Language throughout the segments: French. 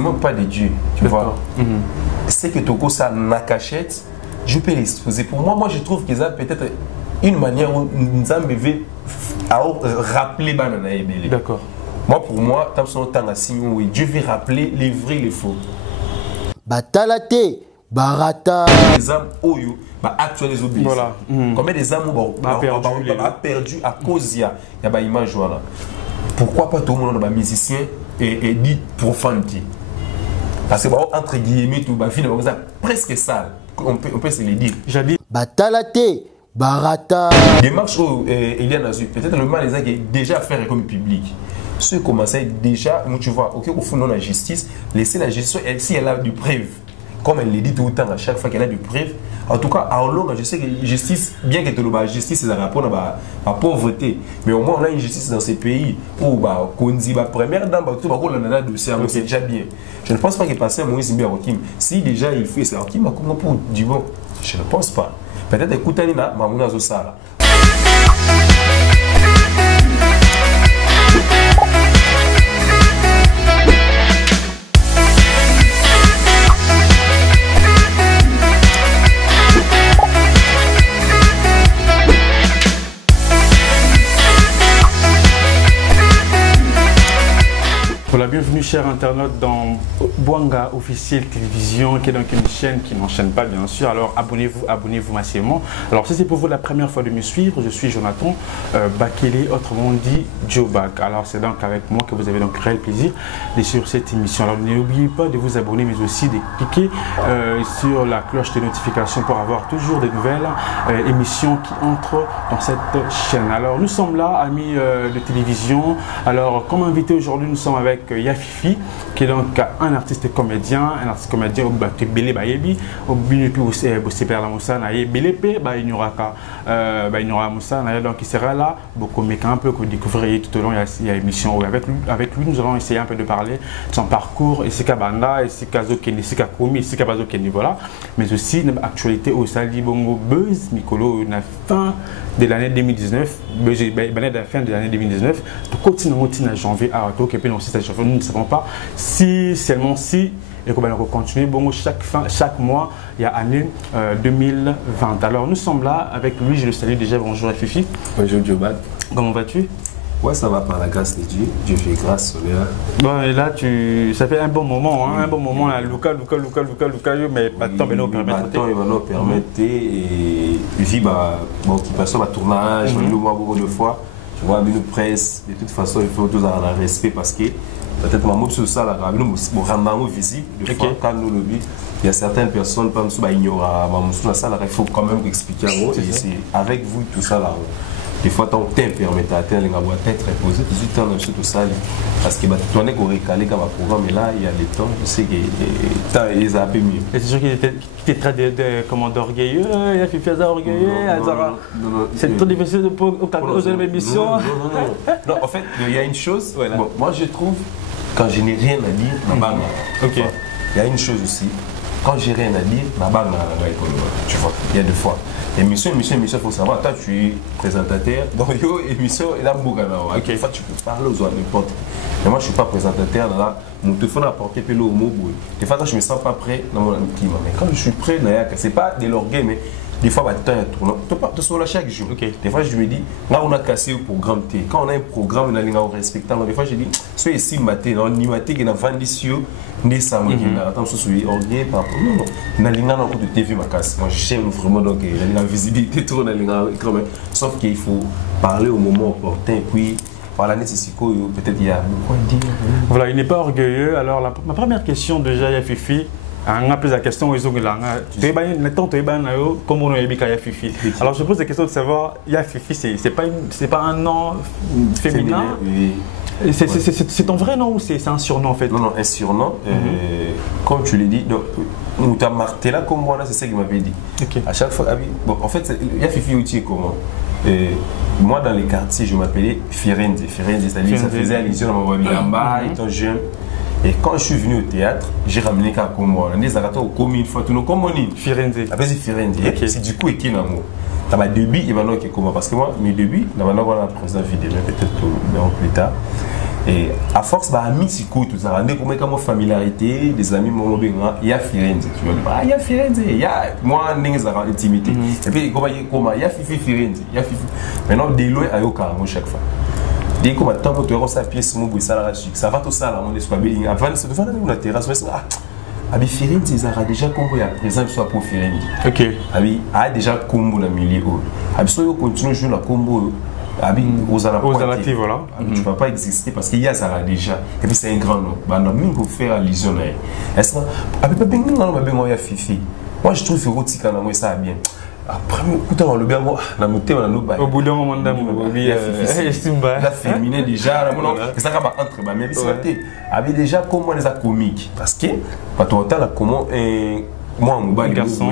Moi, pas de Dieu, tu vois. C'est que Toko, ça n'a cachette, je peux l'exposer. Pour moi, je trouve qu'ils ont peut-être une manière où nous avons rappeler Banana. D'accord. Moi, pour moi, Dieu veut rappeler les vrais et les faux. Batalate, barata. Les âmes oyo, actualisent obéissent. Voilà. Combien des âmes ont perdu à cause de la image. Pourquoi pas tout le monde, musicien, et dit profanité? Parce que entre guillemets, tout le presque sale. On peut se le dire. J'allais. Batalate, barata. Des marches où il y a peut-être le mal qui est déjà fait comme public. Ceux qui commencent déjà, tu vois, ok, au fond de la justice, laisser la justice, si elle a du preuve, comme elle le dit tout le temps, à chaque fois qu'elle a du preuve, en tout cas, en long, je sais que la justice, bien que la justice, c'est un rapport à la pauvreté, mais au moins on a une justice dans ces pays où on dit la première dame, c'est déjà bien. Je ne pense pas qu'il passe à Moïse Mbia-Rokim. Si déjà il fait ça, comment pour dire bon, je ne pense pas. Peut-être écoutez, Mamouna Zosala. Bienvenue chers internautes dans Bwanga Officiel Télévision, qui est donc une chaîne qui n'enchaîne pas bien sûr. Alors abonnez-vous massivement. Alors si c'est pour vous la première fois de me suivre, je suis Jonathan Bakele, autrement dit Joe Bak. Alors c'est donc avec moi que vous avez donc réel plaisir de suivre cette émission. Alors n'oubliez pas de vous abonner mais aussi de cliquer sur la cloche de notification pour avoir toujours de nouvelles émissions qui entrent dans cette chaîne. Alors nous sommes là, amis de télévision. Alors comme invité aujourd'hui, nous sommes avec Yafifi, qui est donc un artiste comédien, qui belé bayebi, au binupi aussi perd la moussa naie belépé, il n'y aura moussa naie donc il sera là, beaucoup mais un peu que découvrir tout au long il y a émission avec lui nous allons essayer un peu de parler de son parcours, ici Kabanda, ici Kazo Keni, ici Kakomi, ici Kabazo Keni, voilà, mais aussi une actualité au Sali Bongo Buzz Mikolo na fin de l'année 2019, la fin de l'année 2019, tout continue à janvier à tout puis aussi nous ne savons pas si seulement si et qu'on va continuer bon chaque mois il y a année 2020. Alors nous sommes là avec lui, je le salue déjà. Bonjour Fifi. Bonjour Diobad. Comment vas-tu? Ouais, ça va par la grâce de Dieu. Dieu fait grâce. Bon, et là, ça fait un bon moment, hein, un bon moment là. Luca, mais attends, mais nous permettre. Attends, il va nous permettre et puis bon, qui passe au tournage, nous voit beaucoup de fois. Tu vois, nous presse. De toute façon, il faut tous avoir un respect parce que peut-être ma sur ça, là, nous rendons visible. De fois, quand nous le vivons, il y a certaines personnes, par exemple, ignorent ma ça, il faut quand même expliquer à vous. Et c'est avec vous tout ça là. Des fois, ton temps permet à terre, les avoir tête reposée, tout le temps tout ça. Parce que tu en es qu'on recalé comme un programme, mais là, il y a des temps, je sais que ils ont un peu mieux. Et c'est sûr qu'il était très d'orgueilleux, il a fait faire ça orgueilleux, c'est trop difficile pour aux émissions. Non, en fait, il y a une chose, bon, moi je trouve, quand je n'ai rien à dire, il y a une chose aussi, quand j'ai rien à dire, tu vois, il y a deux fois. Émission, il faut savoir, toi tu es présentateur, donc émission, et là, des fois tu peux parler aux autres, n'importe qui. Mais moi je ne suis pas présentateur, là, mon téléphone a apporté le mot. Des fois quand je ne me sens pas prêt, mais quand je suis prêt, ce n'est pas de l'orgueil, mais des fois, tu es sur la chaque jour. Des fois, je me dis, là, on a cassé le programme. Quand on a un programme, on a respecté. Des fois, je dis, soyez ici, maté, on y maté, qui n'a pas vendu sur des samedis. Attends, je suis orgueilleux par rapport. Non, on a l'ingénieur de TV, ma casse. Moi, j'aime vraiment, donc, la visibilité, tout, on a quand même. Sauf qu'il faut parler au moment opportun. Et puis, voilà, peut-être il y a beaucoup à dire. Voilà, il n'est pas orgueilleux. Alors, ma première question, déjà, Yafifi. On a plus la question ils ont Fifi. Alors je pose la question de savoir Yafifi c'est pas un nom féminin. C'est ton vrai nom ou c'est un surnom en fait? Non, un surnom. Comme tu l'as dit, on t'a martelé là comme moi là, c'est ça qu'il m'avait dit. À chaque fois, bon, en fait Yafifi outil comment? Moi dans les quartiers je m'appelais Firenze, c'est-à-dire ça faisait allusion à ma voix étant jeune. Et quand je suis venu au théâtre, j'ai ramené qu'à Congo. On a dit commis une fois, tout le monde Firenze. Après c'est Firenze. C'est du coup qui est l'amour. Dans ma début, il va y avoir comment parce que moi mes débuts, on a président vidéo peut-être plus tard. Et à force, bah, amis, c'est cool, tout ça. Rendez comme une familiarité, des amis, il y a Firenze. Tu vois, il y a Firenze, il y a moi, intimité. Et puis, il y a Fifi Firenze, il y a Fifi. Maintenant, des lois à Yoka, chaque fois. Dès que tu as une sa pièce, ça va tout ça, là, on est sur la terrasse, mais Firenze, ils ont déjà compris, par exemple, soit pour Firenze. Ok. Il a déjà combo dans le milieu. Si on continue à jouer la combo, aux alternatives, voilà. Tu ne vas pas exister parce qu'il y a ça déjà. Et puis c'est un grand nom. On a faire allusion à ça. Moi je trouve que ça bien. Après, on le bien, au bout d'un moment, il y a féminin déjà. Ça va entre mais c'est déjà comment les comiques. Parce que, pas tout le temps, comment moi, un garçon.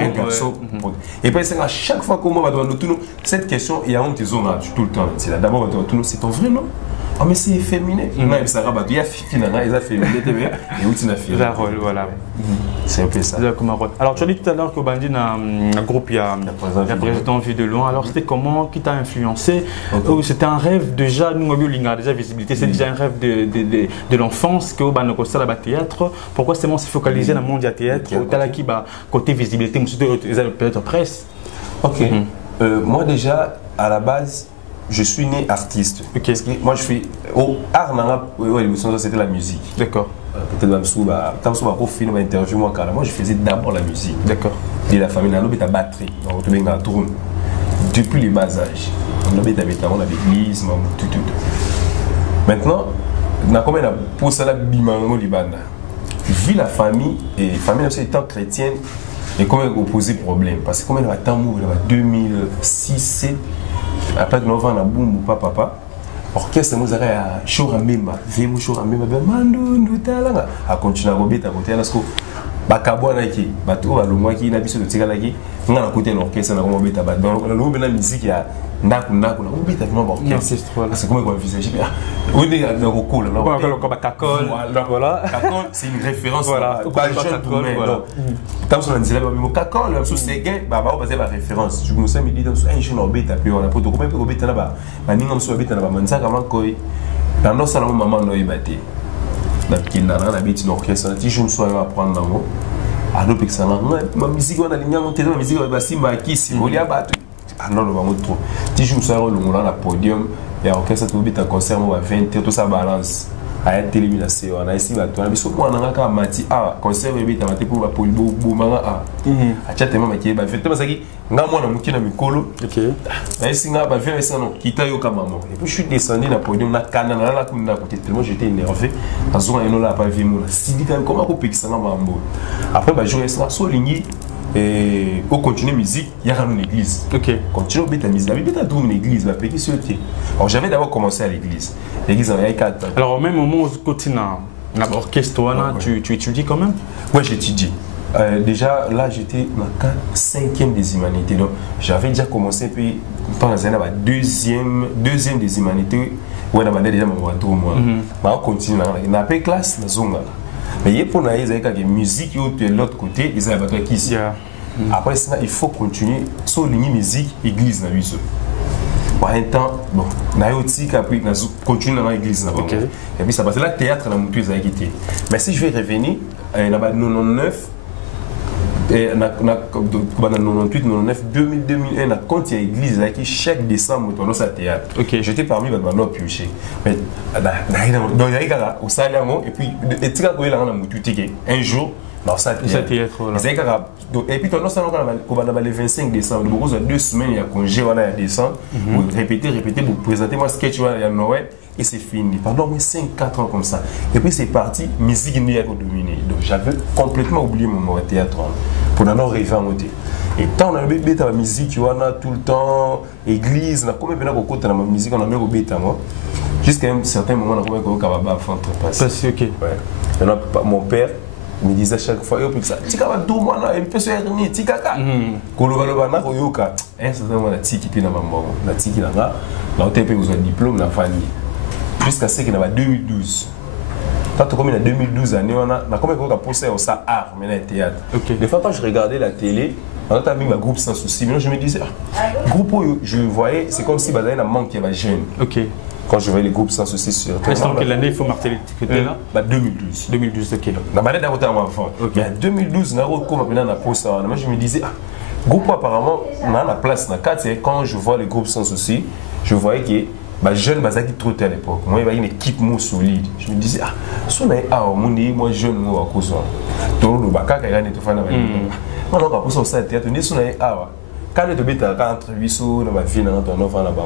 Et puis, à chaque fois que moi, cette question, il y a un tout le temps. C'est d'abord, c'est ton vrai nom. Ah, mais c'est féminin. Il y a féminin, et voilà. C'est un peu ça. Alors, tu as dit tout à l'heure qu'au Bandi, un groupe, il y a un président vu de loin. Alors, c'était comment qui t'a influencé? C'était un rêve déjà, nous, on a déjà visibilité, c'est déjà un rêve de l'enfance qu'au Bandi, on a théâtre. Pourquoi c'est se focaliser dans le monde du théâtre? Côté visibilité, peut-être presse. Ok. Moi, déjà, à la base, je suis né artiste. Okay. Parce que moi, je fais. Au art, c'était la musique. D'accord. Peut-être quand je suis film, interview, moi, je faisais d'abord la musique. D'accord. Et la famille, on a une batterie. Donc, on a un drone. Depuis le bas âge. On a l'église, tout. Maintenant, on a combien de poussé la bimango libana. Vu la famille, et la famille étant chrétienne, et comment opposer problème. Parce que comme on a tant de 2006, 2007, après que nous avons un boum ou papa, orchestre nous avons un show à même, vraiment show à même, à continuer à rebêter à côté parce que bakabo na ki bato ba longwa ki na biso tika laki nga na côté l'orchestre na ko beta ba donc na musique ya ndaku na beta vraiment ba orchestre parce que comment on envisage bien on est dans le cool là voilà c'est une référence voilà pas jeune pour moi donc tant que on disait ba kakol la sous séguin ba passer la référence je me suis dit dans un jeune beta puis on a pour comment peut beta na ba ninga so beta na ba manza kama koi dans nos salons maman no ibate na biti l'orchestre ti je me suis apprendre ngo alo pekisa na musique on a ligne monter na musique ba simba kisi olia bato non le bango trop ti je me suis longola na podium et orchestre to bita concert mo 20 tout ça balance à télévision on a ici bato na biso ko na ka mati concert bita mati pour ba polibo bomanga a tellement makie ba fait masaki nga mwana mukina mikolo OK na ici nga ba fait ça non kita yo kama mo et puis je suis descendu na podium na kana na la kuna côté tellement j'étais énervé azonga eno la pas vu mo sidi quand comment ko pekisa na mambo après ba jouer ça so lingi et au continuer musique il y a une église. OK continue beta musique beta dans une église va péter sur pied. Alors j'avais d'abord commencé à l'église en avait 4 ans. Alors au même moment où tu na orchestre tu étudies quand même? Ouais, j'étudie. Déjà là j'étais dans 5e des humanités donc j'avais déjà commencé puis pendant la deuxième des humanités ouais on a déjà mon retour moi on continue na pas classe na zonga mais il pour naïs avec la musique de l'autre côté ils avaient battu ici après ça il faut continuer sur ligne musique église na lui par un temps bon na aussi après continuer dans l'église là et puis ça passe là théâtre na mutu ils avaient quitté mais si je vais revenir na 99 et na 98 99 2000 2001 na compte ya église là qui chaque décembre on a théâtre. J'étais parmi les gens pioché mais donc il y a au salon et puis et tika ko la na mutu tike un jour dans ça théâtre là et puis on salon ko ba le 25 décembre beaucoup de 2 semaines il y a congé on a décembre pour répéter pour présenter moi sketch il y a Noël et c'est fini pendant 5-4 ans comme ça et puis c'est parti musique n'y a pas dominé donc j'avais complètement oublié mon théâtre pour n'en rêver en côté et tant on a bébé ta musique tu vois on a tout le temps église na comme bien côté na musique on a même bébé ta moi jusqu'à un certain moment on a comme kababa entre passer OK ouais mon père me disait chaque fois yo ça tika ba do mwana et puis c'est ni tika ka kolobaloba na koyoka un certain moment la tiki puis na maman la tiki là na otepe aux diplôme na famille jusqu'à ce qu'il y a 2012. Quand on a 2012 années, on a combien de posé au ça art, mais le théâtre. Des fois quand je regardais la télé, on a mis ma groupe sans souci, mais je me disais groupe je voyais c'est comme si bazar na manque il y avait jeune. OK. quand je voyais les groupes sans souci sur Internet. En quelle année il faut marquer les côtés là? 2012. 2012, ok. La manette d'un côté à mon enfant. Mais en 2012, moi je me disais, groupe apparemment, on a la place dans la carte, quand je vois les groupes sans souci, je voyais que les jeunes qui trop à l'époque. Moi, il y avait une équipe solide. Je me disais, si on est moi jeune, moi, à cause de tout le bac, il y a des gens qui ont non, pour ça, théâtre, on est sur les quand tu es entre 800 dans ma vie, dans ton enfant là-bas,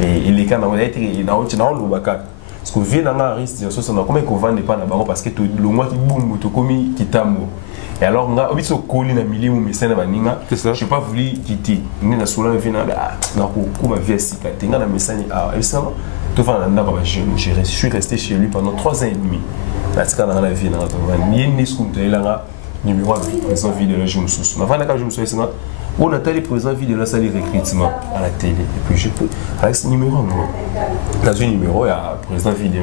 et les cas, on a été dans le bac. Parce que vie dans la risque, on a combien qu'on vend pas là-bas parce que le mois qui boum, tu commis qui t'aime. Et alors, on a obligé de coller dans le milieu où je n'ai pas voulu quitter. Je suis sur la vie, je suis resté chez lui pendant 3 ans et demi. Dans la vie, numéro de présent vidéo là, je me suis on a les présents vidéo là, ça les recrutements à la télé. Et puis je peux, avec ce numéro, dans un numéro, il y a présent vidéo,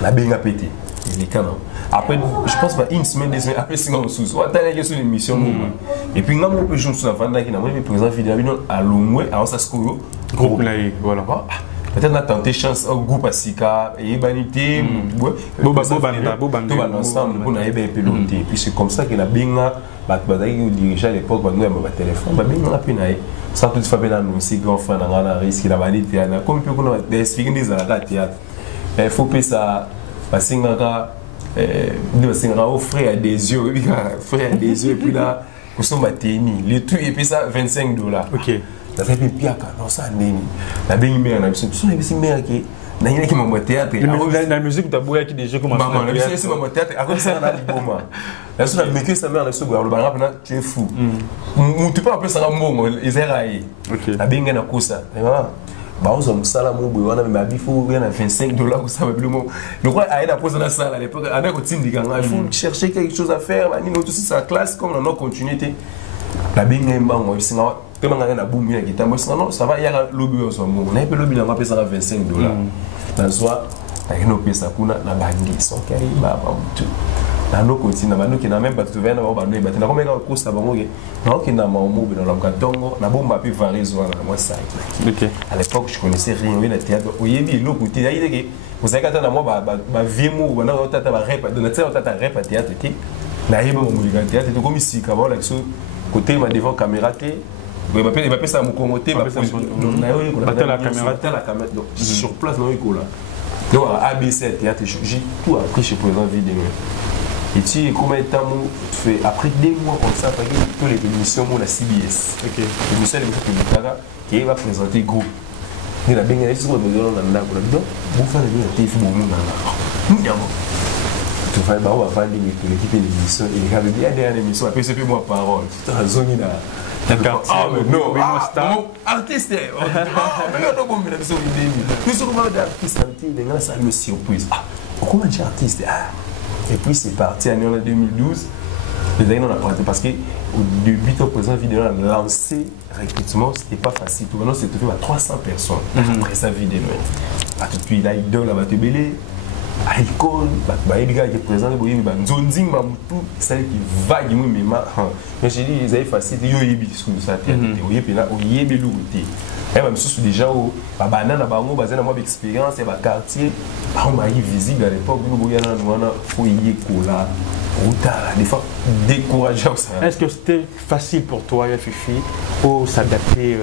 la baigne a pété. Les canons. Après, je pense pas une semaine, 2 semaines, après 5 ans sous. On a sur l'émission. Et puis, on peut jouer sur la fin de l'année, on a présent vidéo à Longwe, alors ça se coule. Groupe là, voilà. Peut-être on a tenté chance au groupe à Sika, et Banité, ensemble, on a piloté. Et puis c'est comme ça que la binga, le dirigeant à l'époque, nous avons un téléphone, on a pénaï. Sans tout faire annoncer grand frère dans la risque, il a banité. Comme on a expliqué des théâtre. Il faut que ça. Parce que frère a des yeux, et puis là, nous sommes à Téni. Le tout, et puis ça, $25. Ok. La fait piaka, non, ça n'est pas. La belle mère, la la musique, tu as beau qui déjà commencé. Maman, la c'est mon théâtre. Après ça, on a dit bon, moi. La seule mais que sa mère, la seule, tu es fou. Tu peux appeler ça un mot, ils aient la bingue na kosa. Baoza musala mobo wana mabifo yana $25 ou ça mabilo le roi a aidé poser dans la salle à l'époque avec otindika il faut chercher quelque chose à faire ni nous aussi sa classe comme on a continuité la bingue mbango singa tellement ngana boom ya kitambo singa non ça va il y a lobby au son on a peu lobby na pesa $25 dans soi avec nos pesa kuna na bangi so kai baba mtu na no continue na qui na même pas tu viens na ba no ba na comme ka kosa bango ke na ki na maomo be na la tongo na bomba pe varizo na moi ça. OK. À l'époque je connaissais rien oui na théâtre oyebi lo côté ya ideke vous savez quand na moi ba vie mo na tata ba rep na tata rep théâtre ti na yeba mo mu théâtre to comme ici ka ba la côté ma devant caméra té il va pas ça mon commenter va la caméra sur place dans école là. Donc à ABC théâtre j'ai tout appris chez présent vidéo. Et tu combien de temps fait après 2 mois comme ça parce que toutes les émissions mon la CBS. OK. L'émission qui va présenter groupe. Il a bien gagné sur le modèle dans la donc vous faire le TV bon non. Tu vas ba va faire l'équipe de l'émission et il y a bien émission après c'est plus moi parole. Tu as zone là. D'accord. Ah non, artiste. Non bon mais l'émission idée. Tout ce qu'on va d'artiste il y a ça me surprise. Comment dire artiste et puis c'est parti en 2012. Les années on a parlé parce que au début au présent vidéo on a lancé recrutement c'était pas facile. Tout maintenant c'est tout fait à 300 personnes après sa vidéo. Depuis là idole va te belé. À l'école, les gars qui présentent les zonzing tout ça qui va y mais mais j'ai dit ils avaient facile yo yebi ce que ça tête yo yebi là au yebi l'outé et même sous déjà au banana bango bazana moi expérience et ba quartier on m'a eu visible à l'époque nous boyana nous faut y cola des fois décourageant ça. Est-ce que c'était facile pour toi Fifi pour s'adapter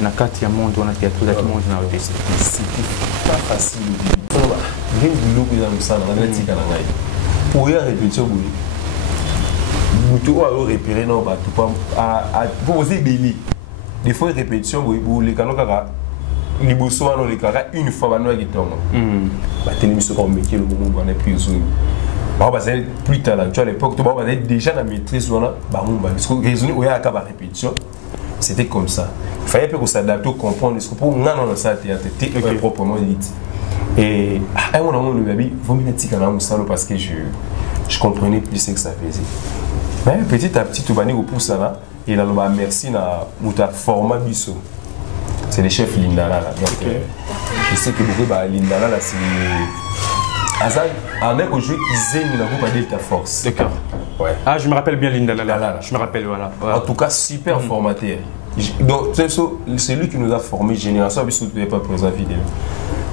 na carte ya monde on a théâtre monde na ODC c'était pas facile rien de l'eau dans ça dans la tika na ngai pour y répétition boui mutu a repérer non ba tout pas à poser belli des fois répétition boui les kanoka liboso wana les kaka une fois ba no ki tongo ba télémission comme métier le moment on est plus zone ba ba c'est plus talentueux à l'époque tu ba déjà la maîtrise wana ba mumba parce que raisonner oya aka ba répétition c'était comme ça il fallait que s'adapter comprendre ce que pour ngana dans ça théâtre proprement dit. Et à un moment, le baby, il faut me dire parce que je comprenais plus ce que ça faisait. Mais petit à petit, tu vas venir au pouce là, et là, on va merci à mon format biso. C'est le chef Lindala. Donc, je sais que beaucoup de Lindala, On a joué Izen, on a Delta Force. D'accord. Ouais. Ah, je me rappelle bien Linda Lala. Je me rappelle, voilà. Ouais. En tout cas, super formateur. Donc, c'est lui qui nous a formé génération, mais surtout, il n'est pas présent vidéo.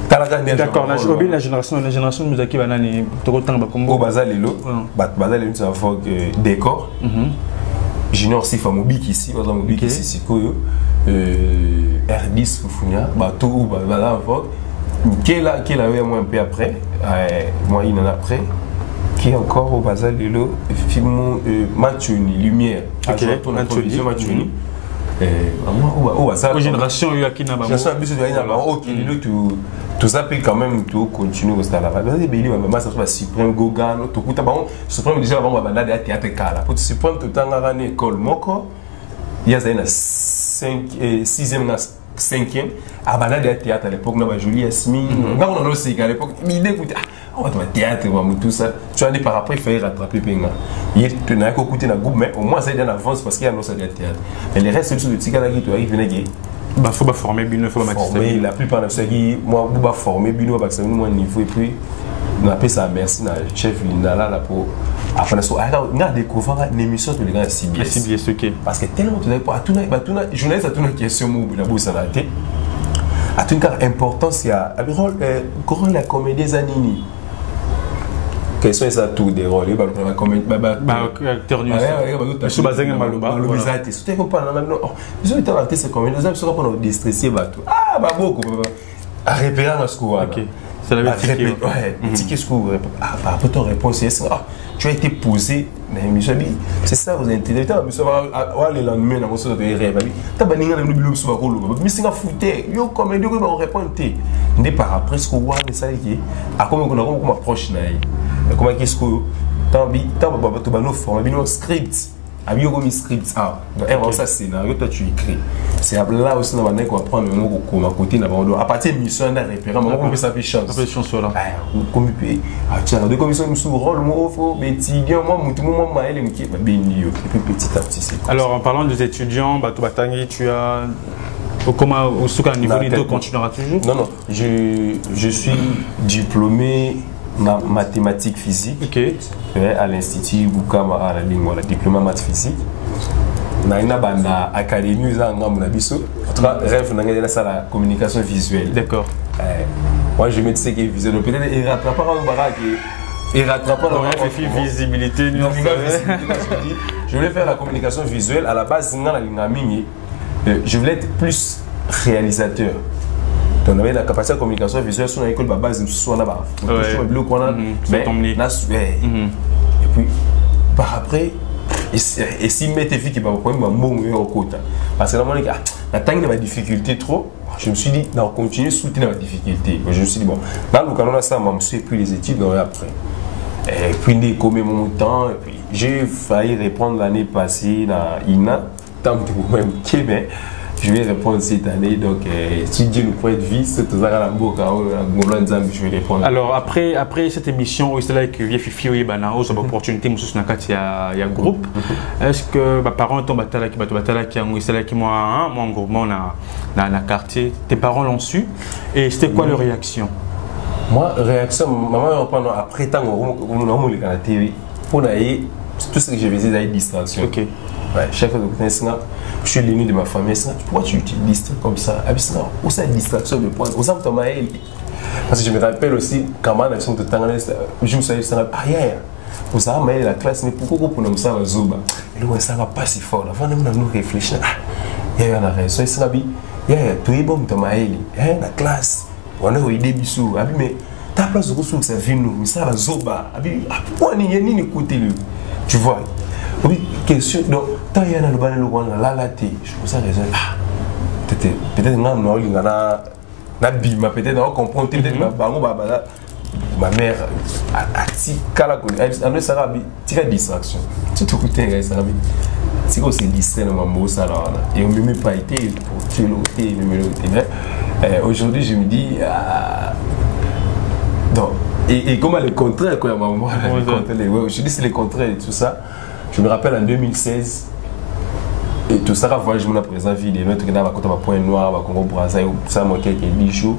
D'accord, la génération de Muzaki Banani, Torotan Bakombo. Au Bazalelo, Bazalelo, c'est un fort décor. Junior Sifa Mobik ici, Mobik ici, Sikoyo. R10 Foufunia, Batou, Bazala, fort. Qui est là, moi un peu après, moi il en a après. Qui est encore au Bazalelo, film Mathioni, Lumière. Ok, Mathioni. Génération Yakina Bamo. Génération ok, tout ça peut quand même tout continuer au stade là. Mais il y a maman ça va Suprême Gogan, tout coup d'abord Suprême déjà avant banda de théâtre kala. Pour Suprême tout temps à l'école moko, il y a une 6e 5e à banda de théâtre à l'époque na ba Julie Yasmine. On a aussi à l'époque, il écoute on va théâtre tout ça. Tu as dit par après il fallait rattraper Penga. Il tu n'as qu'à écouter na groupe mais au moins ça est en avance parce qu'il y a nos théâtre. Mais les restes de Tigala qui tu arrives venez bah faut pas former Bino, faut pas former la plupart de ceux qui moi faut pas former Bino parce que moi niveau et puis on appelle ça merci na chef Linda là pour après ça on a découvert une émission de les gars CBS OK parce que tellement tu n'as pas tout journaliste a tout une question mobile la bourse la tête a tout une importance il y a rôle la comédie Zanini question ça tout des rôles la comédie acteur news je bazenge maloba bizate c'était comme pas maintenant ils ont été arrêtés c'est comédie ils sont pas déstressé bateau ah bah beaucoup à repérer dans ce coup OK c'est la ticket ouais ticket ce coup ah peut ton réponse c'est tu as été posé mais monsieur c'est ça vous intéressant monsieur va le lendemain dans votre rêve ta baninga na bilo so ba ko lo mais singa fouté yo comédie ko ba répondre ndé par après ce qu'on voit mais ça qui a comme on approche na comment qu'est-ce que tant tu vas nous former un script avec un script donc ça scénario toi tu écris c'est là aussi on va prendre le mot comme à côté à partir de mission d'un référent on peut s'appeler chance là comme puis tiens de commission nous sous rôle moi faut petit moi tout moment maël et puis petit à petit c'est alors en parlant des étudiants Batou Batangi tu as comment au sous niveau tu continueras toujours non je suis diplômé en mathématiques physique à l'institut Bukama à la ligne la diplôme en maths physique na ina banda académie za ngam na biso en tout cas rêve na ngela ça la communication visuelle d'accord moi je me disais que visuel peut-être il rattrape pas au baraque il rattrape pas la visibilité je voulais faire la communication visuelle à la base na la mingi je voulais être plus réalisateur. Donc, on avait la capacité de communication visuelle sur l'école de base, sur la base. Et puis, par après, et si mes filles qui vont prendre mon au côté. Parce que là, la taille de ma difficulté trop, je me suis dit, on continue à soutenir ma difficulté. Je me suis dit, bon, dans le canon, ça m'a fait plus les études, donc après. Et puis, j'ai commis mon temps, et puis j'ai failli répondre l'année passée dans INA, tant que même Québec. Je vais répondre cette année, donc si Dieu nous prête vie, c'est tout ça dans la boucle, je vais répondre. Alors après cette émission, c'est là que Fifi et Bana, aux opportunités, il y a groupe. Est-ce que mes parents sont qui moi en groupe, dans le quartier, tes parents l'ont su et c'était quoi leur réaction? Moi, réaction, maman après tant on a la TV, pour tout ce que je faisais, c'est distraction. Ok. Ouais, chaque fois que je suis l'aîné de ma famille, pourquoi tu utilises comme ça? Où ça distraction de point? Où ça me parce que je me rappelle aussi quand même je me suis dit arrière. Vous savez, la classe n'est pourquoi pour nous ça va zoba. Et là ça va pas si fort. Avant de nous réfléchir, il y a une raison. Il y a tout est bon de maëli. La classe, on a eu des bisous. Mais ta place de ressources ça vient nous, ça va zoba. Pourquoi n'y a ni écouter le, tu vois? Oui, question. Donc, tant il y a le banal là la thé, je trouve ça raison. Peut-être non, na bima peut-être on comprend peut-être ma mère a ti kala ko elle ça va tika distraction. Tout côté ça va. Si on se distrait dans mon ça là et on ne même pas été pour tuer mais aujourd'hui je me dis donc et comment le contraire quoi maman je dis c'est le contraire et tout ça. Je me rappelle en 2016, et tout ça, voyage mon présent vie, les mecs qui n'avaient pas point noir, Congo Brazzaville, ça m'a quelques 10 jours.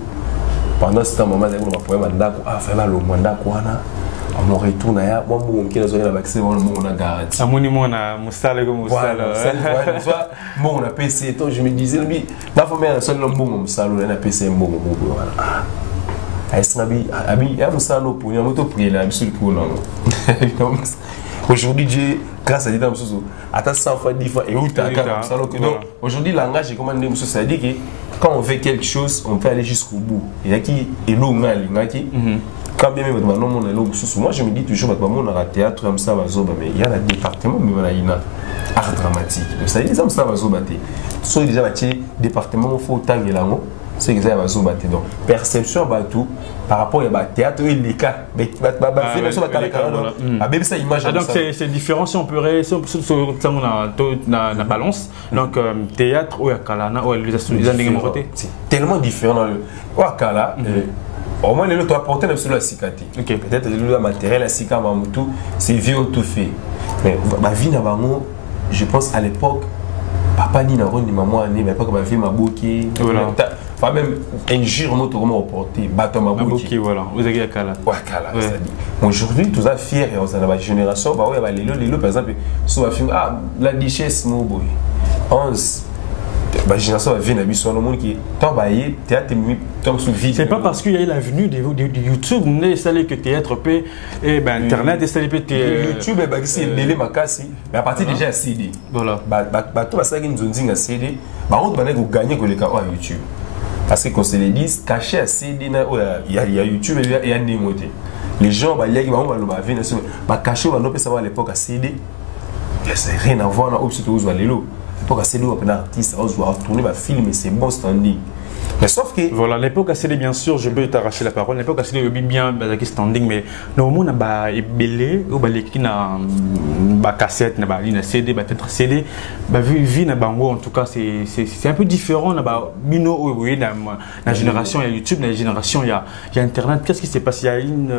pendant ce temps maman a un problème ndako ah fait le ndako wana on retourne à moi mon qui a vaccin on a garanti amoni mona musala comme musala bon on a PC donc je me disais lui ma femme a seul bon musala on a PC bon voilà abi ya musala pour nous moto prier là sur pour non aujourd'hui Dieu grâce à Dieu dans ce attends 100 fois 10 fois et où t'as donc aujourd'hui langage est commandé monsieur ça dit que quand on fait quelque chose on peut aller jusqu'au bout il y a qui est long ngaki quand bien même moi je me dis toujours que on a théâtre comme ça mais il y a un département mais voilà il y a art dramatique ça dit ça va zobater soit déjà bâti département faut tanguer là c'est que ça va zobater donc perception bah tout par rapport à théâtre et les cas mais ça image donc c'est différent si on peut na balance donc théâtre ou kalana ou les c'est tellement différent dans le wakala au moins, les doit apporter la cicatrice. Peut-être le matériel, la cicatrice, c'est vieux tout fait. Mais ma vie, je pense à l'époque, papa ni ni maman ni mais pas que ma vie m'a bloqué. Enfin même injure notre comment reporter, battre ma bloqué. Voilà. Vous avez à Kala. Ouais, Kala. Aujourd'hui, tout ça fier et on a la génération, bah ouais, bah les par exemple, sur ah la duchesse mon boy. 11 la génération va venir à le monde qui travaille théâtre c'est pas parce qu'il y a eu la venue de YouTube n'est installé que théâtre p et ben internet installé que YouTube et c'est délai makasi mais à partir déjà CD voilà bah tout ça qui nous dit à CD bah on doit gagner que les cas à YouTube parce que quand c'est les 10 caché à CD il y a YouTube et il y a démoté les gens bah les gens va venir bah caché on peut savoir à l'époque à CD c'est rien à voir dans obstacle aux lélo l'époque à CD un artiste on doit retourner va filmer c'est bon standing. Mais sauf que voilà l'époque à CD bien sûr je peux t'arracher la parole l'époque à CD bien bazaki standing mais normalement na ba ebelé ou ba leki na ba cassette na ba lina CD ba peut-être CD ba vu na bango en tout cas c'est un peu différent na ba mino oui na génération il y a YouTube na génération il y a internet qu'est-ce qui s'est passé il y a une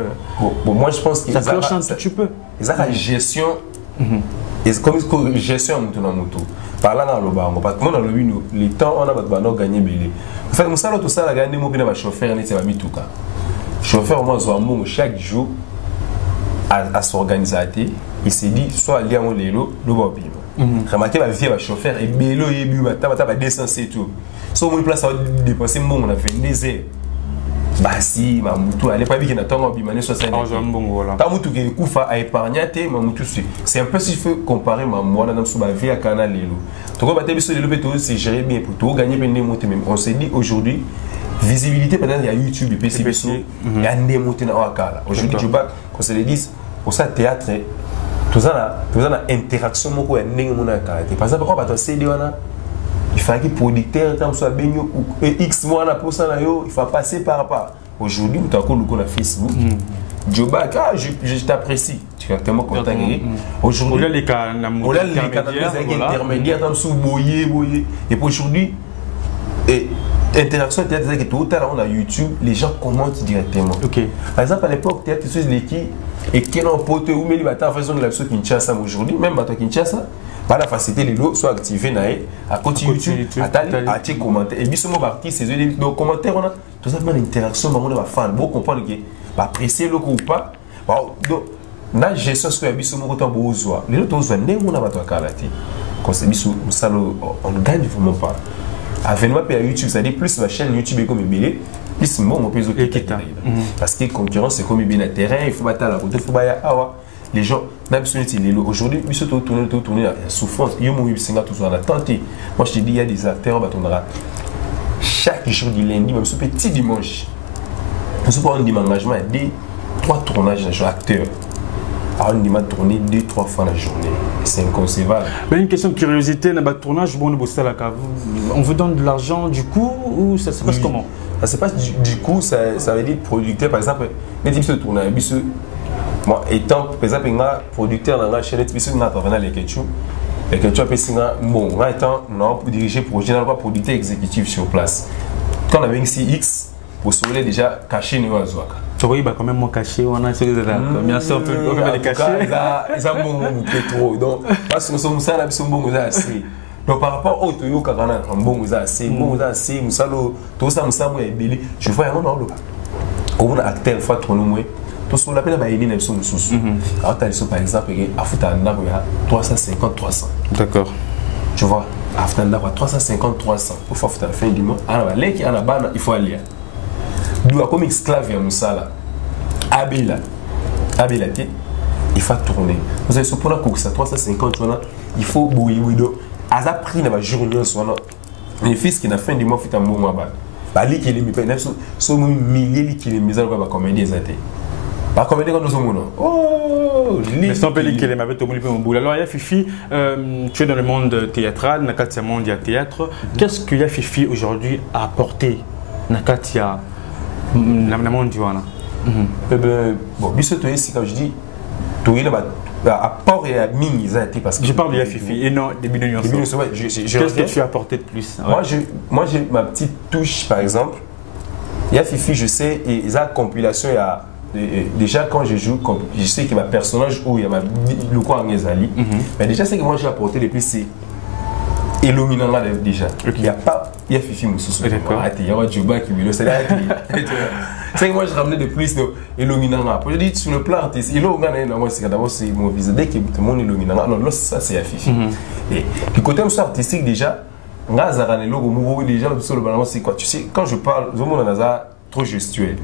bon moi je pense que ça cloche un petit peu la gestion et comme gestion dans moto par là dans le bango parce que moi dans le bino les temps on a pas gagné belé en fait musala tout ça la gagner mo bina ba chauffeur ni c'est ba mituka chauffeur moi zo amu chaque jour à s'organiser il s'est dit soit aller en lelo le ba bima remarquer ba vie ba chauffeur et belo et bu ba ta ba descendre c'est tout so mon place à dépenser mon on a fait des heures bah si ma mutu allez pas bien attendre bima ne 60 ta mutu ke kufa a épargner te ma mutu c'est un peu si faut comparer ma moi dans sous ba vie à canal lelo to ko ba te biso lelo peut c'est gérer bien pour tout gagner bien monter même on s'est dit aujourd'hui visibilité peut-être il y a YouTube et PC biso il y a des monter dans Wakala aujourd'hui je bats quand c'est les 10 pour ça théâtre tout ça na interaction moko ya ndenge mona kala par exemple on va te CD wana il faut que producteur tant soit bien X mois na pour ça là yo il faut passer par rapport aujourd'hui tu as connu la Facebook Joba je t'apprécie tu es tellement content aujourd'hui on a les cas intermédiaires tant sous boyer et pour aujourd'hui et interaction théâtre que tout à l'heure on a YouTube les gens commentent directement par exemple à l'époque théâtre tu les qui et qui n'ont pas été ou mais il va t'en faisant de la chose Kinshasa aujourd'hui même à Kinshasa par la facilité les lots soit activés à côté YouTube à tes commentaires et bien ce mot parti c'est les commentaires on a tout ça une interaction on va faire bon comprendre que va apprécier le coup ou pas donc na gestion ce que bien ce mot autant besoin les autres besoin n'est on a pas toi calati quand c'est bien ça on gagne vraiment pas avènement à YouTube ça dit plus ma chaîne YouTube est comme billet plus bon on peut parce que concurrence c'est comme bien terrain il faut battre la côté il faut baya les gens aujourd'hui ils se tourner la souffrance ils ont toujours en attente moi je te dis il y a des acteurs chaque jour du lundi même ce petit dimanche on se prend un engagement à 2-3 tournages de acteurs on dit tourner 2-3 fois la journée c'est inconcevable. Mais une question de curiosité dans le tournage on vous donne de l'argent du coup ou ça se passe comment? Ça se passe du coup ça veut dire producteur par exemple mais tu peux tourner moi étant par exemple un producteur dans la chaîne tu peux travailler les ketchup et que tu as pensé bon étant non pour diriger projet non pas producteur exécutif sur place quand on avait un CX pour sauver déjà caché nous à Zouaka. Oui, bah quand même mon cachet, on a essayé de bien sûr on peut les cacher. Ils ont bon trop donc parce que nous sommes ça là nous bon assez. Donc par rapport au Toyo Kakana bon assez nous ça tout ça nous est belé. Je vois non on a acteur fois trop nombreux tout ce qu'on appelle la idée n'est pas sous alors tu as par exemple à Futanda il y a 350 300 d'accord tu vois à Futanda 350 300 pour faire la fin du mois alors les qui en a bas il faut aller d'où comme esclave à Moussala Abila il faut tourner vous avez ce pour la course à 350 il faut bouillir à ça prix na ba journée soit les fils qui na fin du mois fait un mois bas bali qui les mi peine so milliers qui les misères ba comédie ça pas comédie quand nous sommes oh mais sans peli qui les m'avait tout mon boulot alors ya Fifi tu es dans le monde théâtral na katia monde ya théâtre qu'est-ce que ya Fifi aujourd'hui a apporté na katia na monde diwana bon biso to ici comme je dis to il à part et à mini parce que je parle de ya Fifi et non des millions qu'est-ce que tu as apporté de plus moi j'ai ma petite touche par exemple ya Fifi je sais et la compilation il y a déjà quand je joue je sais que ma personnage où il y a le quoi en Ezali mais déjà c'est que moi j'ai apporté le plus c'est illuminant là déjà il y a pas ya Fifi Moussous il y a Djouba qui me c'est que moi je ramenais de plus illuminant là je dis sur le plan artistique il est au Ghana moi c'est d'abord c'est mon visage dès que tout le monde illuminant non là ça c'est ya Fifi et du côté artistique déjà ngazara ne logo mou déjà sur le balance c'est quoi tu sais quand je parle je mon naza trop gestuel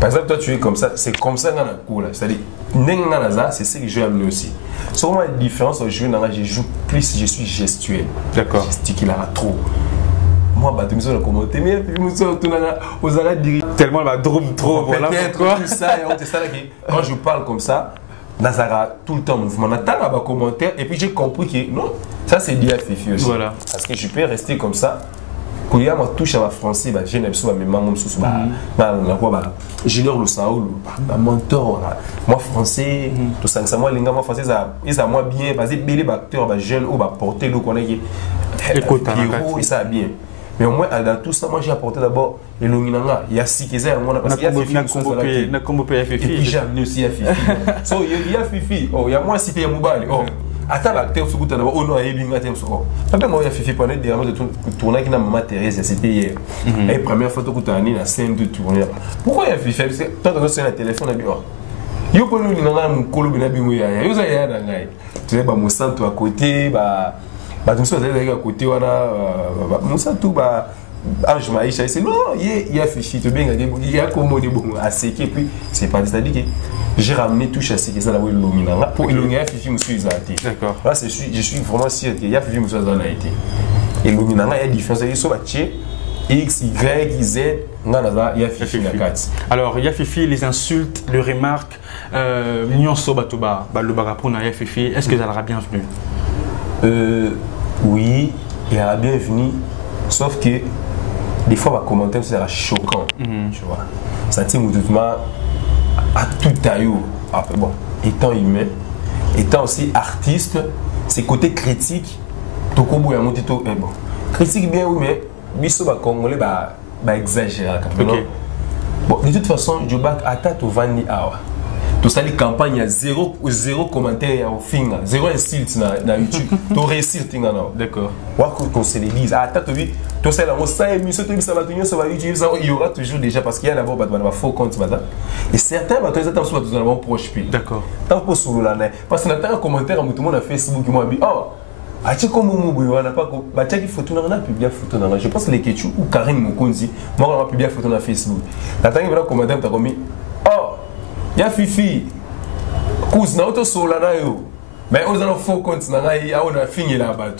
par exemple toi tu es comme ça c'est comme ça dans la cour là c'est-à-dire Nenga c'est ce que je amené aussi. Sur moi, la différence, je joue plus, je suis gestuel. D'accord. Gesticule trop. Moi, bah, tu me suis commenté, mais tu me suis aux arrêts direct. Tellement, bah, drum trop, voilà. Pourquoi ça, quand je parle comme ça, Nazara, tout le temps, mouvement. Nathan a commentaire, et puis j'ai compris que non, ça c'est lié à Fifi aussi. Voilà. Parce que je peux rester comme ça. Quand il y a ma touche à ma français, j'ai une émission à mes mamans, Junior Le Saoul, ma mentor, moi français, tout ça, moi, les gars, moi français, ils ont moi bien, parce que les acteurs, jeunes, ou porter le qu'on a et ça bien. Mais au moins, dans tout ça, moi j'ai apporté d'abord le Lominanga. Il y a 6 qui sont parce qu'il y a Fifi. Et puis j'ai amené aussi à Fifi. Il y a Fifi, il y a moi cité Moubali. Attends, l'acteur, ce que tu as oh non, il y a un moi, il y a Fifi pour aller de tourner avec Maman Thérèse, c'était hier. La première photo que tu as mis la scène de tournée. Pourquoi il y a Fifi? Parce que toi, tu as sur le téléphone, il y a un peu de mon colo, il y a un peu de mon centre à côté, tout ça, à côté, mon centre, Ange Maïcha, c'est non, il y a Fifi, il y a comme à séquer, et puis c'est pas c'est-à-dire que j'ai ramené tout chassé que ça là où il Lominanga pour illuminer Fifi Moussou Izati. D'accord. Là je suis vraiment sûr qu'il y a Fifi Moussou Izati. Et Lominanga il y a différence il soit X Y Z ngana il y a Fifi la carte. Alors il y a Fifi les insultes, les remarques l'union sobatoba le barapona il y a Fifi est-ce que ça sera bienvenu? Oui, il sera bienvenu sauf que des fois les commentaires sera choquant, tu vois. Ça tient mouvement à tout taillot. Bon, étant humain, étant aussi artiste, c'est côté critique. Tokobo ya motito bon. Critique bien oui mais biso ba congolais ba exagérer quand même. Bon, de toute façon, je bats à ta to vandi awa. Tout ça les campagnes a zéro commentaire au fin, zéro insulte na YouTube. To réussir tinga na. D'accord. Wa qu'on se l'église. À ta to vi tout ça là on ça émission ça va tenir ça va YouTube ça il y aura toujours déjà parce qu'il y a d'abord bah faux compte madame. Et certains bah ils attendent soit dans un proche pays. D'accord. Tant pour sur la parce que n'attend un commentaire tout le monde à Facebook moi dit oh ati comme Moumou on n'a pas bah tiens qui photo on a publié photo dans je pense les Ketchou ou Karim Mokonzi moi on a publié photo dans Facebook. N'attend il va commentaire t'as commis oh il y a Fifi cause na auto sur la yo. Mais on a un faux compte, on a fini là-bas.